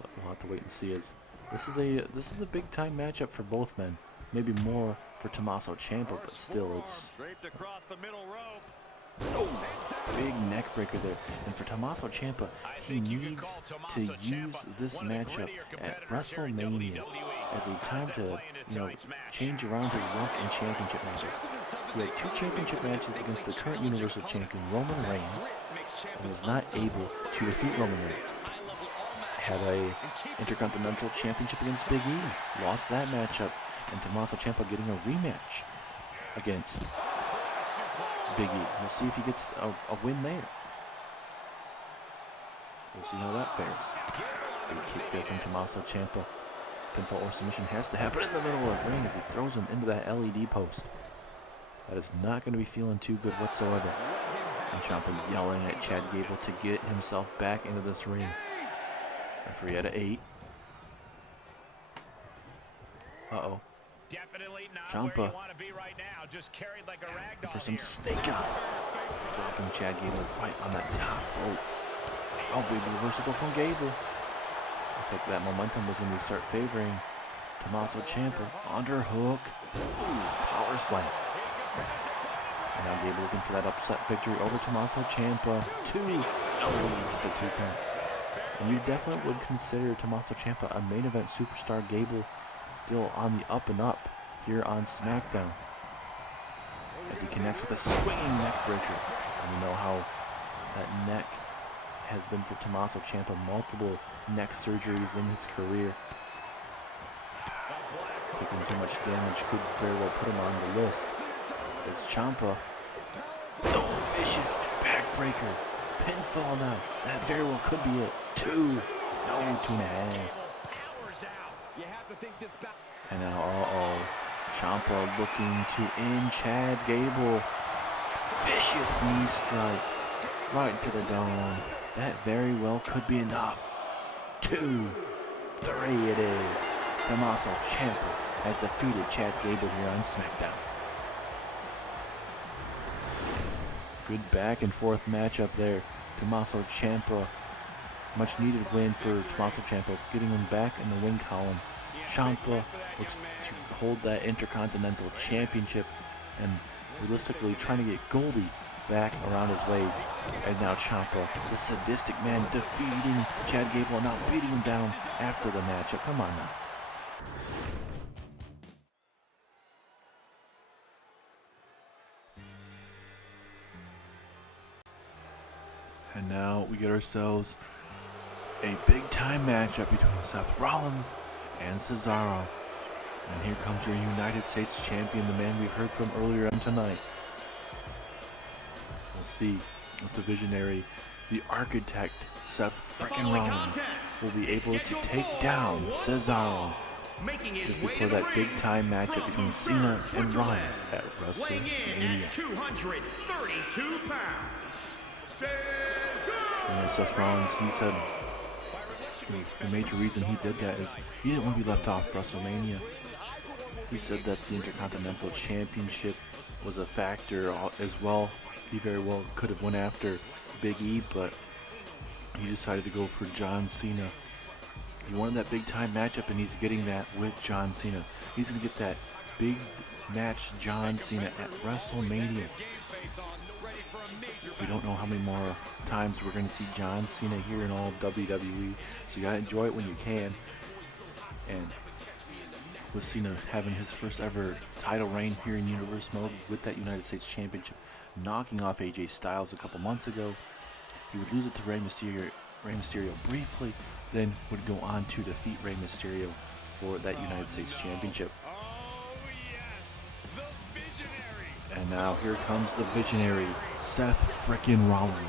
But we'll have to wait and see, as this is a big time matchup for both men. Maybe more for Tommaso Ciampa, but still, it's big neck breaker there. And for Tommaso Ciampa, he needs to use this matchup at WrestleMania as a time to, change around his luck in championship matches. He had 2 championship matches against the current Universal Champion, Roman Reigns, and was not able to defeat Roman Reigns. Had a Intercontinental Championship against Big E, lost that matchup. and Tommaso Ciampa getting a rematch against Big E. We'll see if he gets a win there. We'll see how that fares. Big kick there from Tommaso Ciampa. Pinfall or submission has to happen in the middle of the ring as he throws him into that LED post. That is not going to be feeling too good whatsoever. And Ciampa yelling at Chad Gable to get himself back into this ring. Referee at 8. Uh-oh. Definitely not Ciampa where you want to be right now. Just carried like a rag doll for some here. snake eyes. Dropping Chad Gable right on that top rope. Oh, big reversible from Gable. I think that momentum was when we start favoring Tommaso Ciampa. Underhook. Ooh, power slam. And now Gable looking for that upset victory over Tommaso Ciampa. 2. Oh, just a 2 count. And you definitely would consider Tommaso Ciampa a main event superstar. Gable still on the up and up here on SmackDown as he connects with a swinging neck breaker. And we know how that neck has been for Tommaso Ciampa, multiple neck surgeries in his career. Taking too much damage could very well put him on the list. As Ciampa, vicious backbreaker, pinfall now. That very well could be it. 2, no, 2.5. And now, Ciampa looking to end Chad Gable. Vicious knee strike right to the dome. That very well could be enough. 2, 3 it is. Tommaso Ciampa has defeated Chad Gable here on SmackDown. Good back and forth matchup there. Tommaso Ciampa, much needed win for Tommaso Ciampa, getting him back in the win column. Ciampa looks to hold that Intercontinental Championship and realistically trying to get Goldie back around his waist. And now Ciampa, the sadistic man, defeating Chad Gable and now beating him down after the matchup. Come on now. And now we get ourselves a big time matchup between Seth Rollins and Cesaro. And here comes your United States Champion, the man we heard from earlier on tonight. We'll see if the visionary, the architect, Seth frickin' Rollins, will be able to take down Cesaro just before that big time matchup between Cena and Rollins at WrestleMania. 232 pounds. Seth Rollins, he said the major reason he did that is he didn't want to be left off WrestleMania. He said that the Intercontinental Championship was a factor as well. He very well could have went after Big E, but he decided to go for John Cena. He wanted that big time matchup, and he's getting that with John Cena. He's going to get that big match John Cena at WrestleMania. We don't know how many more times we're going to see John Cena here in all of WWE, so you got to enjoy it when you can. And with Cena having his first ever title reign here in Universe Mode with that United States Championship, knocking off AJ Styles a couple months ago, he would lose it to Rey Mysterio briefly, then would go on to defeat Rey Mysterio for that United States Championship. And now here comes the visionary, Seth frickin' Rollins. Well,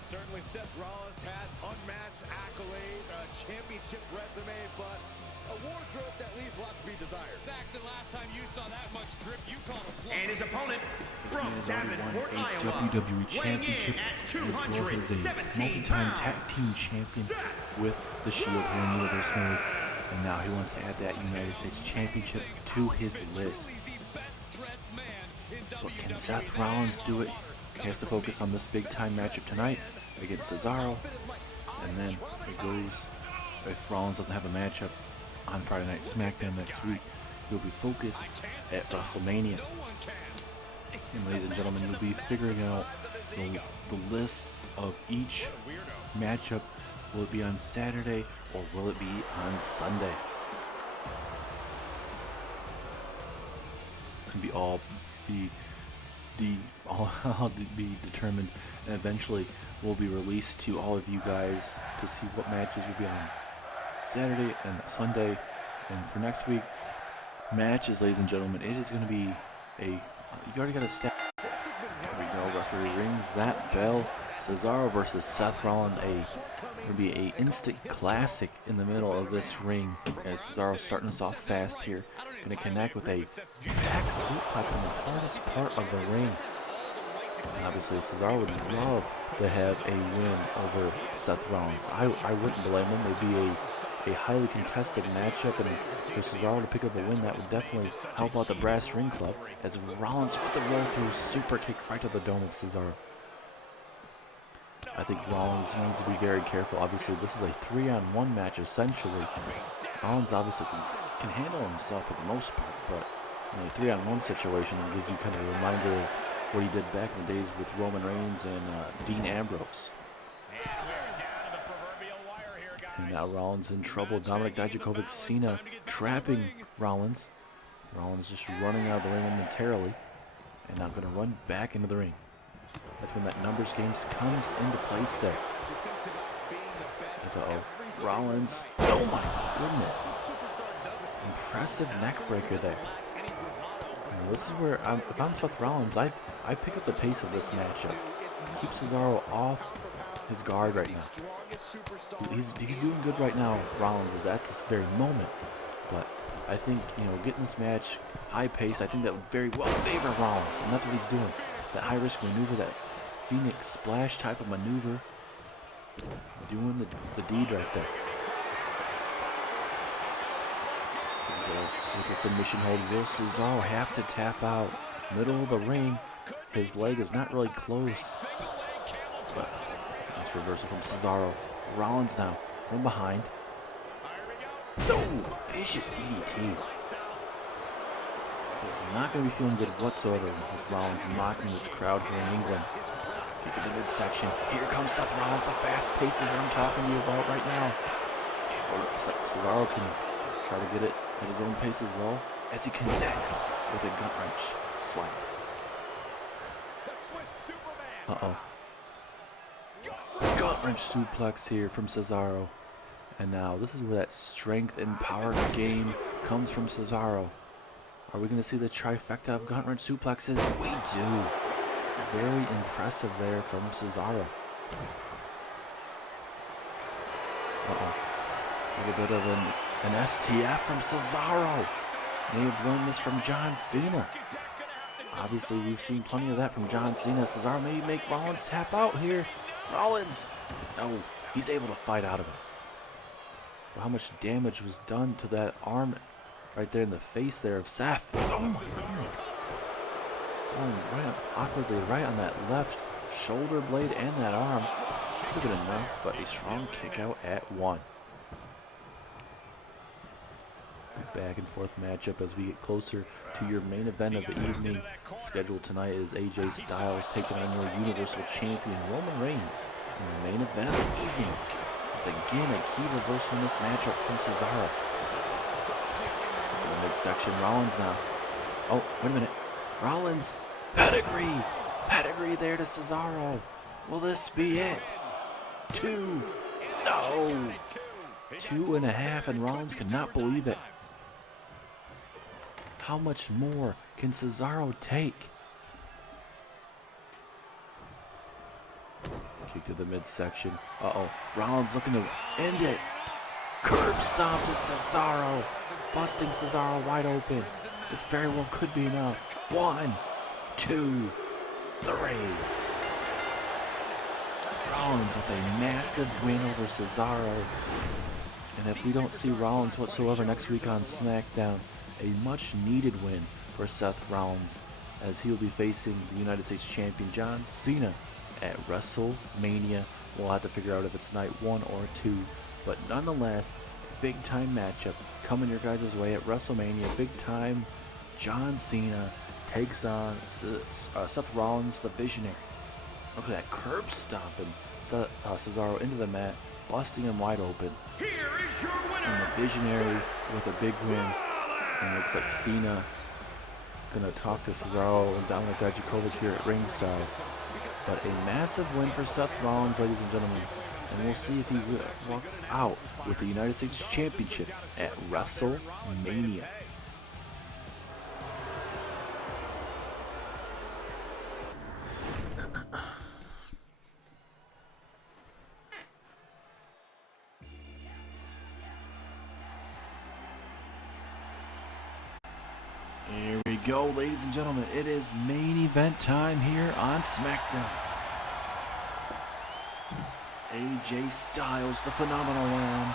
certainly Seth Rollins has unmatched accolades, a championship resume, but a wardrobe that leaves a lot to be desired. Saxton, last time you saw that much grip, you called a plumber. And his opponent from This man has already Davenport, won Iowa, a WWE Championship as well as a 217 multi-time tag team champion with the Shield here in Universe Mode. And now he wants to add that United States Championship to his list. But can Seth Rollins do it? He has to focus on this big time matchup tonight against Cesaro. And then it goes, if Rollins doesn't have a matchup on Friday Night SmackDown next week, he'll be focused at WrestleMania. And ladies and gentlemen, you'll be figuring out the lists of each matchup. Will it be on Saturday or will it be on Sunday? It's going to all be determined, and eventually will be released to all of you guys to see what matches will be on Saturday and Sunday, And for next week's matches, ladies and gentlemen, it is going to be you already got a stat. There we go. Referee rings that bell. Cesaro versus Seth Rollins, going to be a instant classic in the middle of this ring. As Cesaro starting us off fast here, going to connect with a back suplex on the hardest part of the ring. And obviously, Cesaro would love to have a win over Seth Rollins. I wouldn't blame him. It'd be a highly contested matchup, and for Cesaro to pick up a win, that would definitely help out the Brass Ring Club, as Rollins with the roll-through super kick right to the dome of Cesaro. I think Rollins needs to be very careful. Obviously, this is a 3-on-1 match, essentially. Rollins obviously can handle himself for the most part, but in a 3-on-1 situation, it gives you kind of a reminder of what he did back in the days with Roman Reigns and Dean Ambrose. And now Rollins in trouble. Dominic Dijakovic, Cena trapping Rollins. Rollins just running out of the ring momentarily, and now going to run back into the ring. That's when that numbers game comes into place there. Rollins. Oh my goodness. Impressive neck breaker there. And this is where, if I'm Seth Rollins, I pick up the pace of this matchup. Keep Cesaro off his guard right now. He's doing good right now, Rollins is at this very moment. But I think, getting this match high pace, I think that would very well favor Rollins. And that's what he's doing. That high risk maneuver, that Phoenix Splash type of maneuver, doing the deed right there. With the submission hold, will Cesaro have to tap out? Middle of the ring, his leg is not really close, but that's reversal from Cesaro. Rollins now from behind. No, vicious DDT. He's not going to be feeling good whatsoever as Rollins mocking this crowd here in England. Look at the midsection. Here comes Seth Rollins. The fast pace is what I'm talking to you about right now. Cesaro can try to get it at his own pace as well, as he connects with a gut wrench slam. Gut wrench suplex here from Cesaro. And now this is where that strength and power game comes from Cesaro. Are we going to see the trifecta of gut wrench suplexes? We do. Very impressive there from Cesaro. A little bit of an STF from Cesaro. May have learned this from John Cena. Obviously, we've seen plenty of that from John Cena. Cesaro may make Rollins tap out here. Rollins! No, he's able to fight out of it. But how much damage was done to that arm right there in the face there of Seth? Oh my goodness. Falling awkwardly right on that left shoulder blade and that arm. Could have been enough, but a strong kick out at 1. Back and forth matchup as we get closer to your main event of the evening. Scheduled tonight is AJ Styles taking on your Universal Champion Roman Reigns in the main event of the evening. It's again a key reversal in this matchup from Cesaro. In the midsection, Rollins now. Oh, wait a minute. Rollins, pedigree. Pedigree there to Cesaro. Will this be it? 2. No. 2.5, and Rollins could not believe it. How much more can Cesaro take? Kick to the midsection. Rollins looking to end it. Curb stomp to Cesaro. Busting Cesaro wide open. This very well could be enough. 1, 2, 3. Rollins with a massive win over Cesaro. And if we don't see Rollins whatsoever next week on Smackdown, a much needed win for Seth Rollins, as he'll be facing the United States Champion John Cena at WrestleMania. We'll have to figure out if it's night 1 or 2, but nonetheless, big time matchup coming your guys' way at WrestleMania. Big time John Cena takes on Seth Rollins, the Visionary. Look at that curb stomping Cesaro into the mat, busting him wide open. Here is your winner, And the Visionary with a big win. And it looks like Cena gonna talk to Cesaro and Dominic Dijakovic here at ringside. But a massive win for Seth Rollins, ladies and gentlemen. and we'll see if he walks out with the United States Championship at WrestleMania. Here we go, ladies and gentlemen. It is main event time here on Smackdown. AJ Styles, the phenomenal one.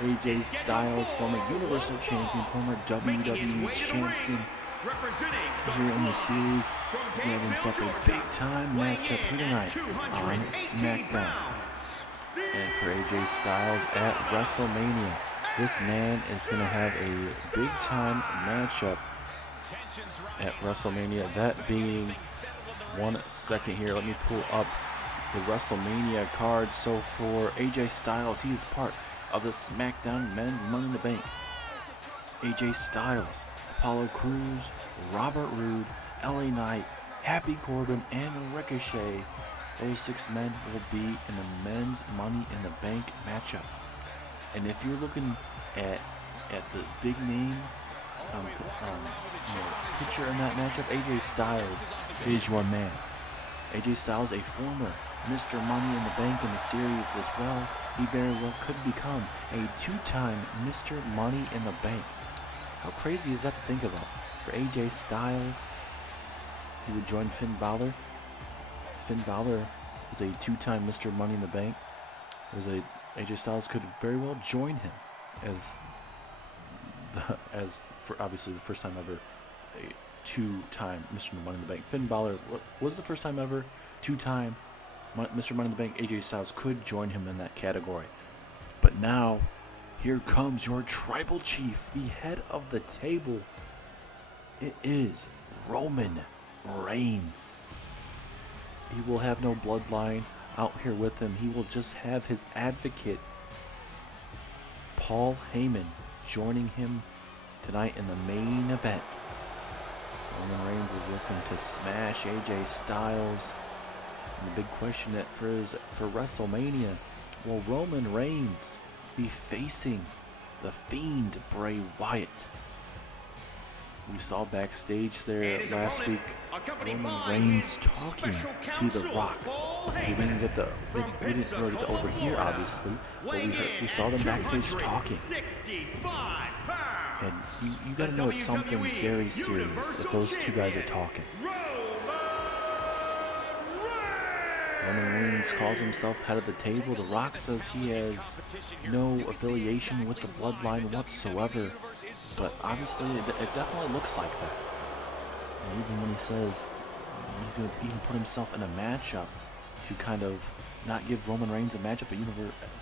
AJ Styles, former Universal Champion, former WWE Champion. Here in the series, he's going to have himself a big-time matchup here tonight on Smackdown. And for AJ Styles at WrestleMania, this man is going to have a big-time matchup at WrestleMania. That being, 1 second here, let me pull up the WrestleMania card. So for AJ Styles, he is part of the SmackDown Men's Money in the Bank. AJ Styles, Apollo Crews, Robert Roode, LA Knight, Happy Corbin, and Ricochet. Those 6 men will be in the Men's Money in the Bank matchup. And if you're looking at the big name picture in that matchup, AJ Styles is your man. AJ Styles, a former Mr. Money in the Bank in the series as well. He very well could become a 2-time Mr. Money in the Bank. How crazy is that to think about? For AJ Styles, he would join Finn Balor. Finn Balor is a 2-time Mr. Money in the Bank. AJ Styles could very well join him as for obviously the first time ever a 2-time Mr. Money in the Bank. Finn Balor was the first time ever 2-time Mr. Money in the Bank. AJ Styles could join him in that category. But now, here comes your tribal chief, the head of the table. It is Roman Reigns. He will have no bloodline out here with him. He will just have his advocate, Paul Heyman, joining him tonight in the main event. Roman Reigns is looking to smash AJ Styles. And the big question for WrestleMania, will Roman Reigns be facing the Fiend Bray Wyatt? We saw backstage there last week Roman Reigns talking to The Rock. We didn't really get to overhear, obviously, but we saw them backstage talking. And you gotta know it's something very serious if those 2 guys are talking. Roman Reigns calls himself head of the table. The Rock says he has no affiliation with the bloodline whatsoever. But obviously, it definitely looks like that. And even when he says he's going to even put himself in a matchup to kind of not give Roman Reigns a matchup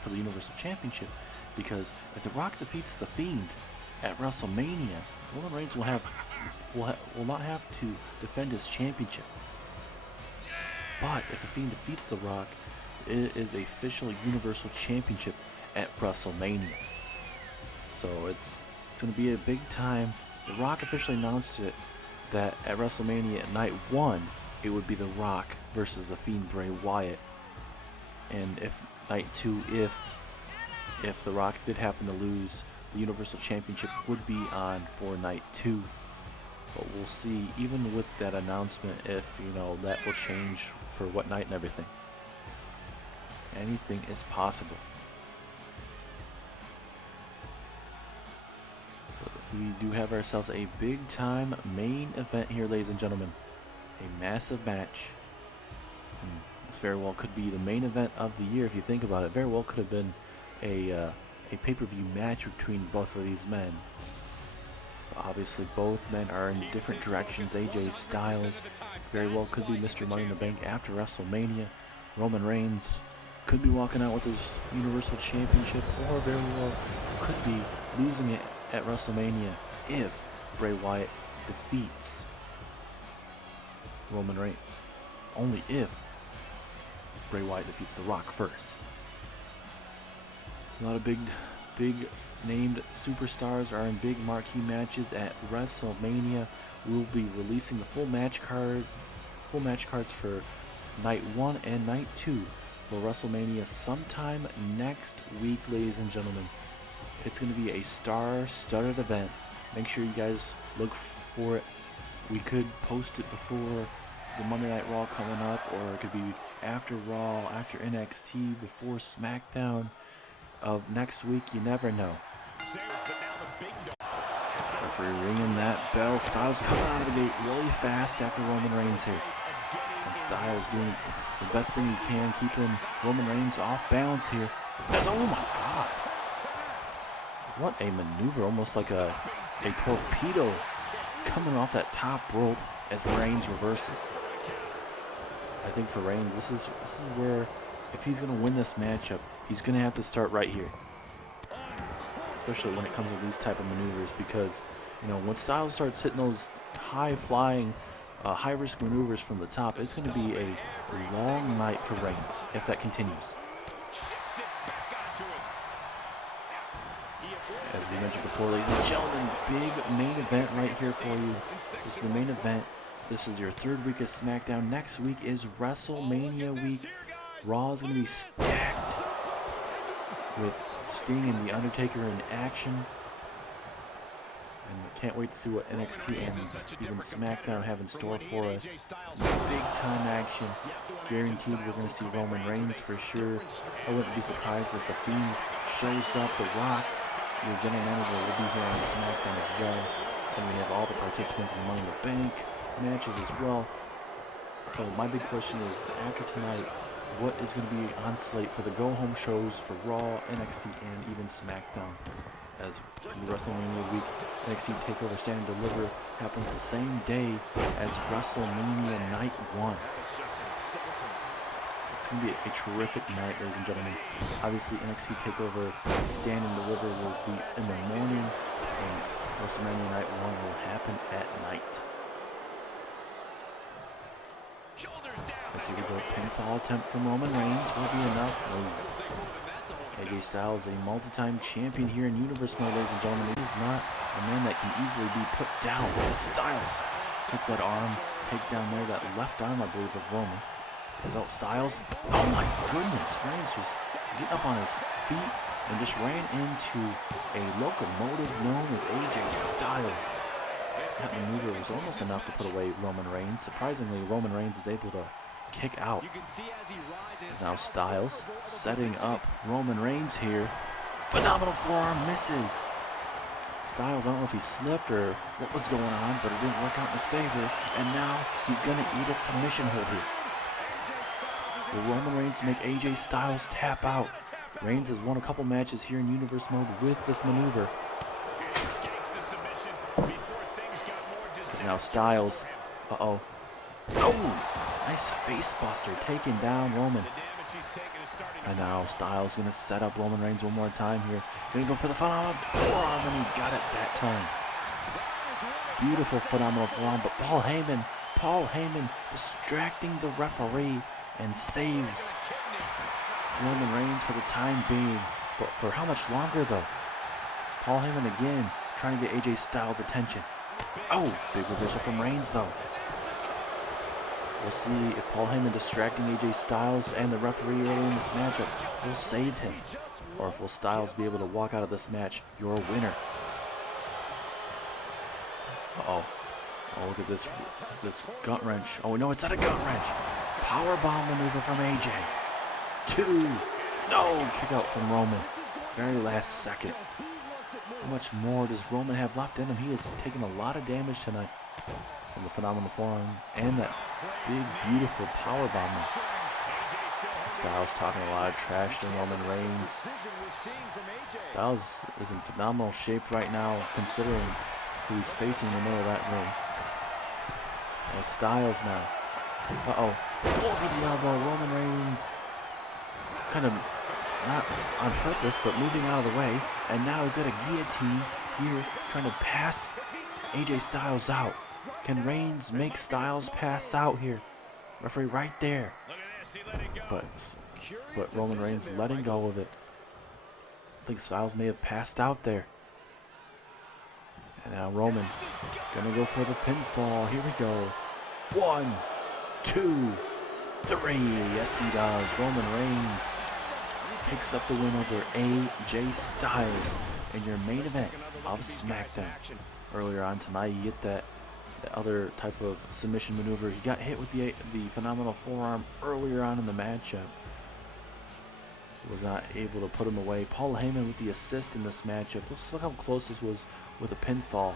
for the Universal Championship, because if The Rock defeats The Fiend at WrestleMania, Roman Reigns will not have to defend his championship. But if The Fiend defeats The Rock, it is a official Universal Championship at WrestleMania. So it's going to be a big time. The Rock officially announced it that at WrestleMania at night 1, it would be The Rock versus The Fiend Bray Wyatt. And if night 2, if The Rock did happen to lose, the Universal Championship would be on for night 2. But we'll see, even with that announcement, if that will change for what night and everything. Anything is possible. We do have ourselves a big time main event here, ladies and gentlemen. A massive match. And this very well could be the main event of the year if you think about it. Very well could have been a pay-per-view match between both of these men. But obviously both men are in different directions. AJ Styles very well could be Mr. Money in the Bank after WrestleMania. Roman Reigns could be walking out with his Universal Championship, or very well could be losing it at WrestleMania if Bray Wyatt defeats Roman Reigns. Only if Bray Wyatt defeats The Rock first. A lot of big named superstars are in big marquee matches at WrestleMania. We'll be releasing the full match cards for night 1 and night 2 for WrestleMania sometime next week, ladies and gentlemen. It's going to be a star-studded event. Make sure you guys look for it. We could post it before the Monday Night Raw coming up, or it could be after Raw, after NXT, before Smackdown of next week. You never know. Referee ringing that bell. Styles coming out of the gate really fast after Roman Reigns here. And Styles doing the best thing he can, keeping Roman Reigns off balance here. Oh my God. What a maneuver, almost like a torpedo coming off that top rope as Reigns reverses. I think for Reigns, this is where, if he's going to win this matchup, he's going to have to start right here. Especially when it comes to these type of maneuvers, because, you know, when Styles starts hitting those high-flying, high-risk maneuvers from the top, it's going to be a long night for Reigns if that continues. As we mentioned before, ladies and gentlemen, big main event right here for you. This is the main event. This is your third week of SmackDown. Next week is WrestleMania week. Raw is going to be stacked with Sting and The Undertaker in action. And I can't wait to see what NXT and even SmackDown have in store for us. Big time action. Guaranteed we're going to see Roman Reigns for sure. I wouldn't be surprised if The Fiend shows up. The Rock, your general manager, will be here on SmackDown as well. And we have all the participants in the Money in the Bank matches as well. So my big question is, after tonight, what is going to be on slate for the go-home shows for Raw, NXT, and even SmackDown? As it's going to be WrestleMania week, NXT TakeOver Stand and Deliver happens the same day as WrestleMania Night 1. It's going to be a terrific night, ladies and gentlemen. Obviously, NXT TakeOver Stand and Deliver will be in the morning, and WrestleMania Night 1 will happen at night. Let's see, we go. Pinfall attempt from Roman Reigns will be enough. AJ Styles, a multi-time champion here in Universe mode, ladies and gentlemen. He is not a man that can easily be put down. As Styles hits that arm takedown there, that left arm, I believe, of Roman. Is out Styles. Oh my goodness, Reigns was getting up on his feet and just ran into a locomotive known as AJ Styles. That maneuver was almost enough to put away Roman Reigns. Surprisingly, Roman Reigns is able to kick out. Now Styles setting up Roman Reigns here. Phenomenal forearm misses. Styles, I don't know if he slipped or what was going on, but it didn't work out in his favor. And now he's going to eat a submission hold here. Will Roman Reigns make AJ Styles tap out? Reigns has won a couple matches here in Universe mode with this maneuver. Now Styles. Uh-oh. Oh! Nice face buster taking down Roman. And now Styles going to set up Roman Reigns one more time here. Going to go for the phenomenal forearm, and he got it that time. Beautiful phenomenal forearm, but Paul Heyman distracting the referee and saves Roman Reigns for the time being. But for how much longer though? Paul Heyman again trying to get AJ Styles' attention. Oh, big reversal from Reigns though. We'll see if Paul Heyman distracting AJ Styles and the referee early in this matchup will save him, or if will Styles be able to walk out of this match your winner. Uh-oh. Oh, look at this gut wrench. Oh no, it's not a gut wrench. Powerbomb maneuver from AJ. 2. No, kick out from Roman. Very last second. How much more does Roman have left in him? He has taken a lot of damage tonight from the phenomenal forearm and that big, beautiful powerbomb. Styles talking a lot of trash to Roman Reigns. Styles is in phenomenal shape right now, considering who he's facing in the middle of that ring. And Styles now. Uh-oh. Going for the elbow. Roman Reigns kind of not on purpose, but moving out of the way. And now he's got a guillotine here, trying to pass AJ Styles out. Can Reigns make Styles pass out here? Referee right there. But Roman Reigns letting go of it. I think Styles may have passed out there. And now Roman gonna go for the pinfall. Here we go. 1, 2. 3. Yes, he does. Roman Reigns picks up the win over AJ Styles in your main event of SmackDown. Earlier on tonight, you get that other type of submission maneuver. He got hit with the phenomenal forearm earlier on in the matchup. He was not able to put him away. Paul Heyman with the assist in this matchup. Let's look how close this was with a pinfall.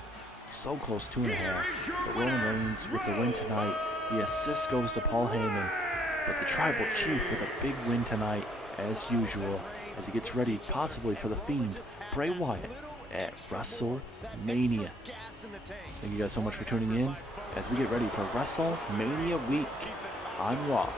So close, 2.5. But Roman Reigns with the win tonight. The assist goes to Paul Heyman. But the Tribal Chief with a big win tonight, as usual, as he gets ready possibly for the Fiend, Bray Wyatt, at WrestleMania. Thank you guys so much for tuning in as we get ready for WrestleMania week on Raw.